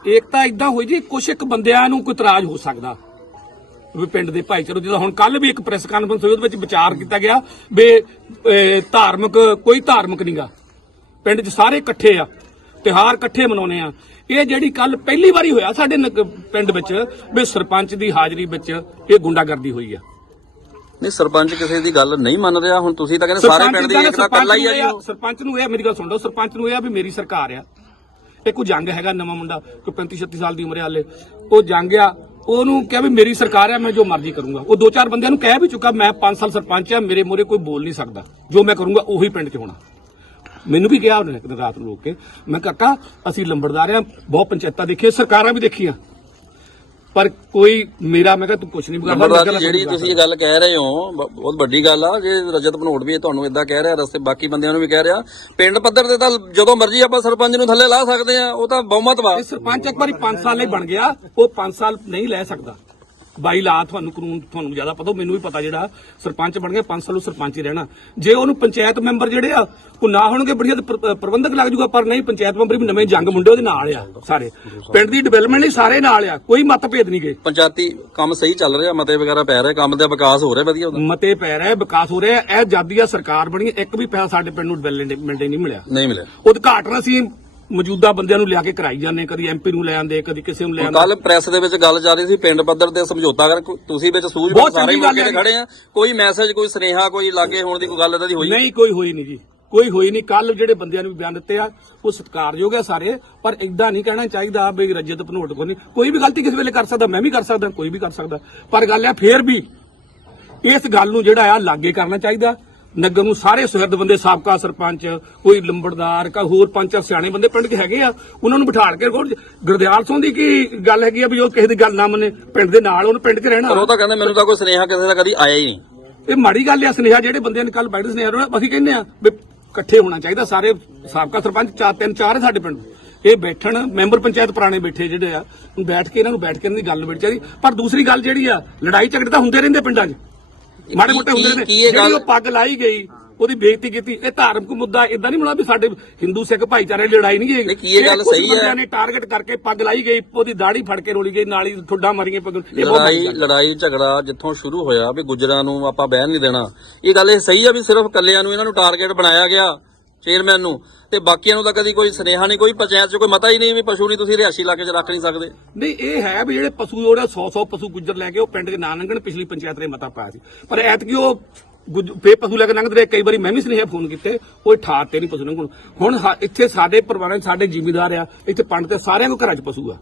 ਏਕਤਾ ਇਦਾਂ ਹੋਈ ਜੀ, ਕੁਛ ਇੱਕ ਬੰਦਿਆਂ ਨੂੰ ਕੋਈ ਇਤਰਾਜ਼ ਹੋ ਸਕਦਾ। ਵੀ ਪਿੰਡ ਦੇ ਭਾਈਚਾਰੇ ਜਦੋਂ ਹੁਣ ਕੱਲ ਵੀ ਇੱਕ ਪ੍ਰੈਸ ਕਾਨਫਰੰਸ ਹੋਈ, ਉਹਦੇ ਵਿੱਚ ਵਿਚਾਰ ਕੀਤਾ ਗਿਆ ਵੀ ਧਾਰਮਿਕ, ਕੋਈ ਧਾਰਮਿਕ ਨਹੀਂਗਾ ਪਿੰਡ 'ਚ ਸਾਰੇ ਇਕੱਠੇ ਆ ਤਿਹਾਰ ਇਕੱਠੇ ਮਨਾਉਨੇ ਆ। ਇਹ ਜਿਹੜੀ ਕੱਲ ਪਹਿਲੀ ਵਾਰੀ ਹੋਇਆ ਸਾਡੇ ਪਿੰਡ ਵਿੱਚ, ਵੀ ਸਰਪੰਚ ਦੀ ਹਾਜ਼ਰੀ ਵਿੱਚ ਇਹ ਗੁੰਡਾਗਰਦੀ ਹੋਈ ਆ। ਨਹੀਂ ਸਰਪੰਚ ਕਿਸੇ ਦੀ ਗੱਲ ਨਹੀਂ ਮੰਨ ਰਿਹਾ। ਹੁਣ ਤੁਸੀਂ ਤਾਂ ਕਹਿੰਦੇ ਸਾਰੇ ਪਿੰਡ ਦੀ ਏਕਤਾ ਇਕੱਲਾ ਹੀ ਆ ਜੀ। ਉਹ। ਸਰਪੰਚ ਨੂੰ ਇਹ ਮੇਰੀ ਗੱਲ ਸੁਣ ਲਓ ਸਰਪੰਚ ਨੂੰ ਇਹ ਆ ਵੀ ਮੇਰੀ ਸਰਕਾਰ ਆ। ਇਹ ਕੋਈ ਜੰਗ ਹੈਗਾ ਨਵਾਂ ਮੁੰਡਾ ਕੋਈ 35 36 ਸਾਲ ਦੀ ਉਮਰ ਹਾਲੇ। ਉਹ ਜੰਗ ਆ ਉਹਨੂੰ ਕਿਹਾ ਵੀ ਮੇਰੀ ਸਰਕਾਰ ਆ ਮੈਂ ਜੋ ਮਰਜ਼ੀ ਕਰੂੰਗਾ। ਉਹ ਦੋ ਚਾਰ ਬੰਦਿਆਂ ਨੂੰ ਕਹਿ ਵੀ ਚੁੱਕਾ ਮੈਂ 5 ਸਾਲ ਸਰਪੰਚ ਆ ਮੇਰੇ ਮੂਹਰੇ ਕੋਈ ਬੋਲ ਨਹੀਂ ਸਕਦਾ। ਜੋ ਮੈਂ ਕਰੂੰਗਾ ਉਹੀ ਪਿੰਡ 'ਚ ਹੋਣਾ। ਮੈਨੂੰ ਵੀ ਕਿਹਾ ਉਹਨੇ ਇੱਕ ਦਿਨ ਰਾਤ ਨੂੰ ਰੋਕ ਕੇ। ਮੈਂ ਕਾਕਾ ਅਸੀਂ ਲੰਬੜਦਾਰ ਆ ਬਹੁਤ ਪੰਚਾਇਤਾਂ ਦੇਖੀਆਂ ਸਰਕਾਰਾਂ ਵੀ ਦੇਖੀਆਂ। ਪਰ ਕੋਈ ਮੇਰਾ ਮੈਂ ਕਿਹਾ ਤੂੰ ਕੁਛ ਨਹੀਂ ਨੰਬਰਦਾਰ ਜਿਹੜੀ ਤੁਸੀਂ ਇਹ ਗੱਲ ਕਹਿ ਰਹੇ ਹੋ ਬ- ਬਹੁਤ ਵੱਡੀ ਗੱਲ ਆ। ਜੇ ਰਜਤ ਭਨੋੜ ਵੀ ਇਹ ਤੁਹਾਨੂੰ ਇਦਾਂ ਕਹਿ ਰਿਹਾ ਰਸਤੇ ਬਾਕੀ ਬੰਦਿਆਂ ਨੂੰ ਵੀ ਕਹਿ ਰਿਹਾ ਪਿੰਡ ਪੱਧਰ ਤੇ ਤਾਂ ਜਦੋਂ ਮਰਜ਼ੀ ਆਪਾਂ ਸਰਪੰਚ ਨੂੰ ਥੱਲੇ ਲਾ ਸਕਦੇ ਆ ਉਹ ਤਾਂ ਬਹੁਮਤ ਵਾ। ਇਹ ਸਰਪੰਚ ਇੱਕ ਵਾਰੀ 5 ਸਾਲ ਲਈ ਬਣ ਗਿਆ ਉਹ 5 ਸਾਲ ਨਹੀਂ ਲੈ ਸਕਦਾ। ਬਾਈ ਲਾ ਤੁਹਾਨੂੰ ਕਾਨੂੰਨ ਤੁਹਾਨੂੰ ਜ਼ਿਆਦਾ ਪਤਾ ਮੈਨੂੰ ਵੀ ਪਤਾ ਜਿਹੜਾ ਸਰਪੰਚ ਬਣ ਗਿਆ 5 ਸਾਲ ਉਹ ਸਰਪੰਚ ਹੀ ਰਹਿਣਾ। ਜੇ ਉਹਨੂੰ ਪੰਚਾਇਤ ਮੈਂਬਰ ਜਿਹੜੇ ਆ ਉਹ ਨਾ ਹੋਣਗੇ ਬੜੀਆ ਪ੍ਰਬੰਧਕ ਲੱਗ ਜੂਗਾ ਪਰ ਨਹੀਂ ਪੰਚਾਇਤ ਮੈਂਬਰ ਵੀ ਨਵੇਂ ਜੰਗ ਮੁੰਡੇ ਉਹਦੇ ਨਾਲ ਆ ਸਾਰੇ। ਪਿੰਡ ਦੀ ਡਿਵੈਲਪਮੈਂਟ ਲਈ ਸਾਰੇ ਨਾਲ ਆ ਕੋਈ ਮਤਭੇਦ ਨਹੀਂ ਗਏ ਪੰਚਾਇਤੀ ਕੰਮ ਸਹੀ ਚੱਲ ਰਿਹਾ ਮਤੇ ਵਗੈਰਾ ਪੈ ਰਹੇ ਕੰਮ ਦਾ ਵਿਕਾਸ ਹੋ ਰਿਹਾ ਵਧੀਆ ਉਹਦਾ? ਮਤੇ ਪੈ ਰਿਹਾ ਵਿਕਾਸ ਹੋ ਰਿਹਾ ਇਹ ਆਜ਼ਾਦੀਆ ਸਰਕਾਰ ਬਣੀ ਇੱਕ ਵੀ ਪੈਸਾ ਸਾਡੇ ਪਿੰਡ ਨੂੰ ਡਿਵੈਲਪਮੈਂਟ ਨਹੀਂ ਮਿਲਿਆ। ਨਹੀਂ ਮਿਲਿਆ। ਉਦਘਾਟਨ ਅਸੀਂ ਮੌਜੂਦਾ ਬੰਦਿਆਂ ਨੂੰ ਲਿਆ ਕੇ ਕਰਾਈ ਜਾਂਦੇ ਕਦੀ ਐਮਪੀ ਨੂੰ ਲੈ ਆਂਦੇ ਕਦੀ ਕਿਸੇ ਨੂੰ ਲੈ ਆਂਦੇ ਕੱਲ ਪ੍ਰੈਸ ਦੇ ਵਿੱਚ ਗੱਲ ਚੱਲ ਰਹੀ ਸੀ ਪਿੰਡ ਪੱਧਰ ਤੇ ਸਮਝੌਤਾ ਕਰ ਤੁਸੀਂ ਵਿੱਚ ਸੂਝ ਬਹੁਤ ਸਾਰੇ ਮੌਕੇ ਤੇ। ਖੜੇ ਆ। ਕੋਈ ਮੈਸੇਜ ਕੋਈ ਸੁਨੇਹਾ ਕੋਈ ਲਾਗੇ ਹੋਣ ਦੀ ਕੋਈ ਗੱਲ ਇਦਾਂ ਦੀ ਹੋਈ? ਨਹੀਂ ਕੋਈ ਹੋਈ ਨਹੀਂ ਜੀ। ਕੋਈ ਹੋਈ ਨਹੀਂ। ਕੱਲ ਜਿਹੜੇ ਬੰਦਿਆਂ ਨੂੰ ਬਿਆਨ ਦਿੱਤੇ ਆ ਉਹ ਸਤਿਕਾਰਯੋਗ ਆ ਸਾਰੇ ਪਰ ਇਦਾਂ ਨਹੀਂ ਕਹਿਣਾ ਚਾਹੀਦਾ ਵੀ ਰੱਜਤ ਭਨੋਟ ਕੋ ਨਹੀਂ। ਕੋਈ ਵੀ ਗਲਤੀ ਕਿਸੇ ਵੇਲੇ ਕਰ ਸਕਦਾ ਮੈਂ ਵੀ ਕਰ ਸਕਦਾ ਕੋਈ ਵੀ ਕਰ ਸਕਦਾ। ਪਰ ਗੱਲ ਆ ਫੇਰ ਵੀ ਇਸ ਗੱਲ ਨੂੰ ਜਿਹੜਾ ਆ ਲਾਗੇ ਕਰਨਾ ਚਾਹੀਦਾ। ਨਗਰ ਨੂੰ ਸਾਰੇ ਸੁਹਿਰਦ ਬੰਦੇ ਸਾਬਕਾ ਸਰਪੰਚ ਕੋਈ ਲੰਬੜਦਾਰ ਕਾ ਹੋਰ ਪੰਚ ਸਿਆਣੇ ਬੰਦੇ ਪਿੰਡ 'ਚ ਹੈਗੇ ਆ ਉਹਨਾਂ ਨੂੰ ਬਿਠਾੜ ਕੇ ਗੁਰਦਿਆਲ ਸਿੰਘ ਦੀ ਕੀ ਗੱਲ ਹੈਗੀ ਆ ਵੀ ਉਹ ਕਿਸੇ ਦੀ ਗੱਲ ਨਾ ਮੰਨੇ? ਪਿੰਡ ਦੇ ਨਾਲ ਉਹਨੂੰ ਪਿੰਡ 'ਚ ਰਹਿਣਾ। ਪਰ ਉਹ ਤਾਂ ਕਹਿੰਦੇ ਮੈਨੂੰ ਤਾਂ ਕੋਈ ਸੁਨੇਹਾ ਕਿਸੇ ਦਾ ਕਦੀ ਆਇਆ ਹੀ ਨਹੀਂ। ਇਹ ਮਾੜੀ ਗੱਲ ਆ ਸੁਨੇਹਾ ਜਿਹੜੇ ਬੰਦਿਆਂ ਨੇ ਕੱਲ ਬੈਠੇ ਸੁਨੇਹਾ ਰੋਣਾ ਅਸੀਂ ਕਹਿੰਦੇ ਆ ਵੀ ਇਕੱਠੇ ਹੋਣਾ ਚਾਹੀਦਾ ਸਾਰੇ ਸਾਬਕਾ ਸਰਪੰਚ ਚਾਰ ਤਿੰਨ ਚਾਰ ਸਾਡੇ ਪਿੰਡ। ਇਹ ਬੈਠਣ ਮੈਂਬਰ ਪੰਚਾਇਤ ਪੁਰਾਣੇ ਬੈਠੇ ਜਿਹੜੇ ਆ ਬੈਠ ਕੇ ਇਹਨਾਂ ਨੂੰ ਬੈਠ ਕੇ ਇਹਨਾਂ ਦੀ ਗੱਲ ਬੈਠ ਚਾਹੀਦੀ ਪਰ ਦੂਸਰੀ ਗੱਲ ਜਿਹੜੀ ਆ ਲੜਾਈ ਝਗੜੇ ਤਾਂ ਹੁੰਦੇ ਰਹਿੰਦੇ ਪਿੰਡਾਂ 'ਚ। ਮਾੜੇ ਮੋਟੇ ਹੁੰਦੇ ਨੇ ਜਿਹੜੀ ਉਹ ਪੱਗ ਲਾਈ ਗਈ ਉਹਦੀ ਬੇਇੱਜ਼ਤੀ ਕੀਤੀ ਇਹ ਧਾਰਮਿਕ ਮੁੱਦਾ ਇਦਾਂ ਨਹੀਂ ਬਣਾ ਵੀ ਸਾਡੇ ਹਿੰਦੂ ਸਿੱਖ ਭਾਈਚਾਰੇ ਦੀ ਲੜਾਈ ਨਹੀਂ ਕੀ ਇਹ ਗੱਲ ਸਹੀ ਹੈ? ਬੰਦਿਆਂ ਨੇ ਟਾਰਗੇਟ ਕਰਕੇ ਪੱਗ ਲਾਈ ਗਈ ਉਹਦੀ ਦਾੜੀ ਫੜ ਕੇ ਰੋਲੀ ਗਈ ਨਾਲ ਹੀ ਠੁੱਡਾ ਮਾਰੀਆਂ ਪੱਗ ਲੜਾਈ ਹੈ। ਲੜਾਈ ਝਗੜਾ ਜਿੱਥੋਂ ਸ਼ੁਰੂ ਹੋਇਆ ਵੀ ਗੁਜਰਾਂ ਨੂੰ ਆਪਾਂ ਬਹਿਣ ਨਹੀਂ ਦੇਣਾ ਇਹ ਗੱਲ ਇਹ ਸਹੀ ਆ ਵੀ ਸਿਰਫ ਕੱਲਿਆਂ ਨੂੰ ਇਹਨਾਂ ਨੂੰ ਟਾਰਗੇਟ ਬਣਾਇਆ ਗਿਆ ਚੇਅਰਮੈਨ ਨੂੰ। ਤੇ ਬਾਕੀਆਂ ਨੂੰ ਤਾਂ ਕਦੀ ਕੋਈ ਸੁਨੇਹਾ ਨਹੀਂ, ਕੋਈ ਪੰਚਾਇਤ 'ਚ ਕੋਈ ਮਤਾ ਹੀ ਨਹੀਂ ਵੀ ਪਸ਼ੂ ਨਹੀਂ ਤੁਸੀਂ ਰਿਹਾਸ਼ੀ ਇਲਾਕੇ 'ਚ ਰੱਖ ਨਹੀਂ ਸਕਦੇ। ਨਹੀਂ, ਇਹ ਹੈ ਵੀ ਜਿਹੜੇ ਪਸ਼ੂ ਉਹਦਾ 100 100 ਪਸ਼ੂ ਗੁੱਜਰ ਲੈ ਕੇ ਉਹ ਪਿੰਡ ਦੇ ਨਾਂ ਲੰਘਣ, ਪਿਛਲੀ ਪੰਚਾਇਤ ਨੇ ਮਤਾ ਪਾਇਆ ਸੀ। ਪਰ ਐਤਕੀ ਉਹ ਗੁੱਜ- ਫੇ ਪਸ਼ੂ ਲੈ ਕੇ ਲੰਘਦੇ ਰਹੇ। ਕਈ ਵਾਰੀ ਮੈਂ ਵੀ ਸੁਨੇਹਾ ਫੋਨ ਕੀਤੇ ਕੋਈ ਠਾਰ ਤੇ ਨਹੀਂ ਪਸ਼ੂ ਲੰਘਣ। ਹੁਣ ਇੱਥੇ ਸਾਡੇ ਪਰਿਵਾਰਾਂ ਸਾਡੇ ਜ਼ਿਮੀਦਾਰ ਆ, ਇੱਥੇ ਪੰਡ ਤੇ ਸਾਰਿਆਂ ਕੋ ਘਰਾਂ 'ਚ ਪਸ਼ੂ ਆ।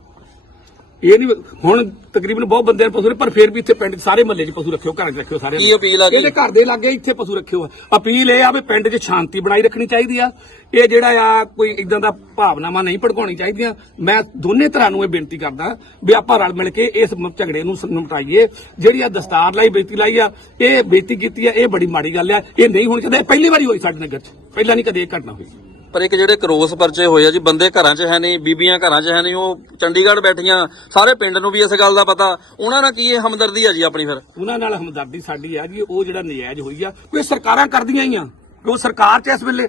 ਇਹ ਨਹੀਂ ਹੁਣ ਤਕਰੀਬਨ ਬਹੁਤ ਬੰਦਿਆਂ ਨੇ ਪਸ਼ੂ ਨੇ ਪਰ ਫਿਰ ਵੀ ਇੱਥੇ ਪਿੰਡ 'ਚ ਸਾਰੇ ਮਹੱਲੇ 'ਚ ਪਸ਼ੂ ਰੱਖਿਓ ਘਰਾਂ 'ਚ ਰੱਖਿਓ ਸਾਰੇ ਕੀ ਅਪੀਲ ਆ ਕੀ? ਇਹਦੇ ਘਰ ਦੇ ਲਾਗੇ ਇੱਥੇ ਪਸ਼ੂ ਰੱਖਿਓ। ਅਪੀਲ ਇਹ ਆ ਵੀ ਪਿੰਡ 'ਚ ਸ਼ਾਂਤੀ ਬਣਾਈ ਰੱਖਣੀ ਚਾਹੀਦੀ ਆ। ਇਹ ਜਿਹੜਾ ਆ ਕੋਈ ਇਦਾਂ ਦਾ ਭਾਵਨਾਵਾਂ ਨਹੀਂ ਭੜਕਾਉਣੀ ਚਾਹੀਦੀਆਂ। ਮੈਂ ਦੋਨੇ ਤਰ੍ਹਾਂ ਨੂੰ ਇਹ ਬੇਨਤੀ ਕਰਦਾ ਵੀ ਆਪਾਂ ਰਲ ਮਿਲ ਕੇ ਇਸ ਮ- ਝਗੜੇ ਨੂੰ ਸ- ਨਿਪਟਾਈਏ। ਜਿਹੜੀ ਆ ਦਸਤਾਰ ਲਾਈ ਬੇਇੱਜ਼ਤੀ ਲਾਈ ਆ ਇਹ ਬੇਇੱਜ਼ਤੀ ਕੀਤੀ ਆ ਇਹ ਬੜੀ ਮਾੜੀ ਗੱਲ ਆ। ਇਹ ਨਹੀਂ ਹੋਣੀ ਚਾਹੀਦੀ। ਇਹ ਪਹਿਲੀ ਵਾਰੀ ਹੋਈ ਸਾਡੇ ਨਗਰ 'ਚ। ਪਹਿਲਾਂ ਨਹੀਂ ਕਦੇ ਇਹ ਘਟਨਾ ਹੋਈ। ਪਰ ਇੱਕ ਜਿਹੜੇ ਕਰੋਸ ਪਰਚੇ ਹੋਏ ਆ ਜੀ, ਬੰਦੇ ਘਰਾਂ 'ਚ ਹੈ ਨਹੀਂ, ਬੀਬੀਆਂ ਘਰਾਂ 'ਚ ਹੈ ਨਹੀਂ, ਉਹ ਚੰਡੀਗੜ੍ਹ ਬੈਠੀਆਂ, ਸਾਰੇ ਪਿੰਡ ਨੂੰ ਵੀ ਇਸ ਗੱਲ ਦਾ ਪਤਾ। ਉਹਨਾਂ ਨਾਲ ਕੀ ਇਹ ਹਮਦਰਦੀ ਆ ਜੀ ਆਪਣੀ ਫਿਰ? ਉਹਨਾਂ ਨਾਲ ਹਮਦਰਦੀ ਸਾਡੀ ਆ ਜੀ, ਉਹ ਜਿਹੜਾ ਨਜਾਇਜ਼ ਹੋਈ ਆ ਕੋਈ ਸਰਕਾਰਾਂ ਕਰਦੀਆਂ ਹੀ ਆ ਉਹ ਸਰਕਾਰ ਚ ਇਸ ਵੇਲੇ।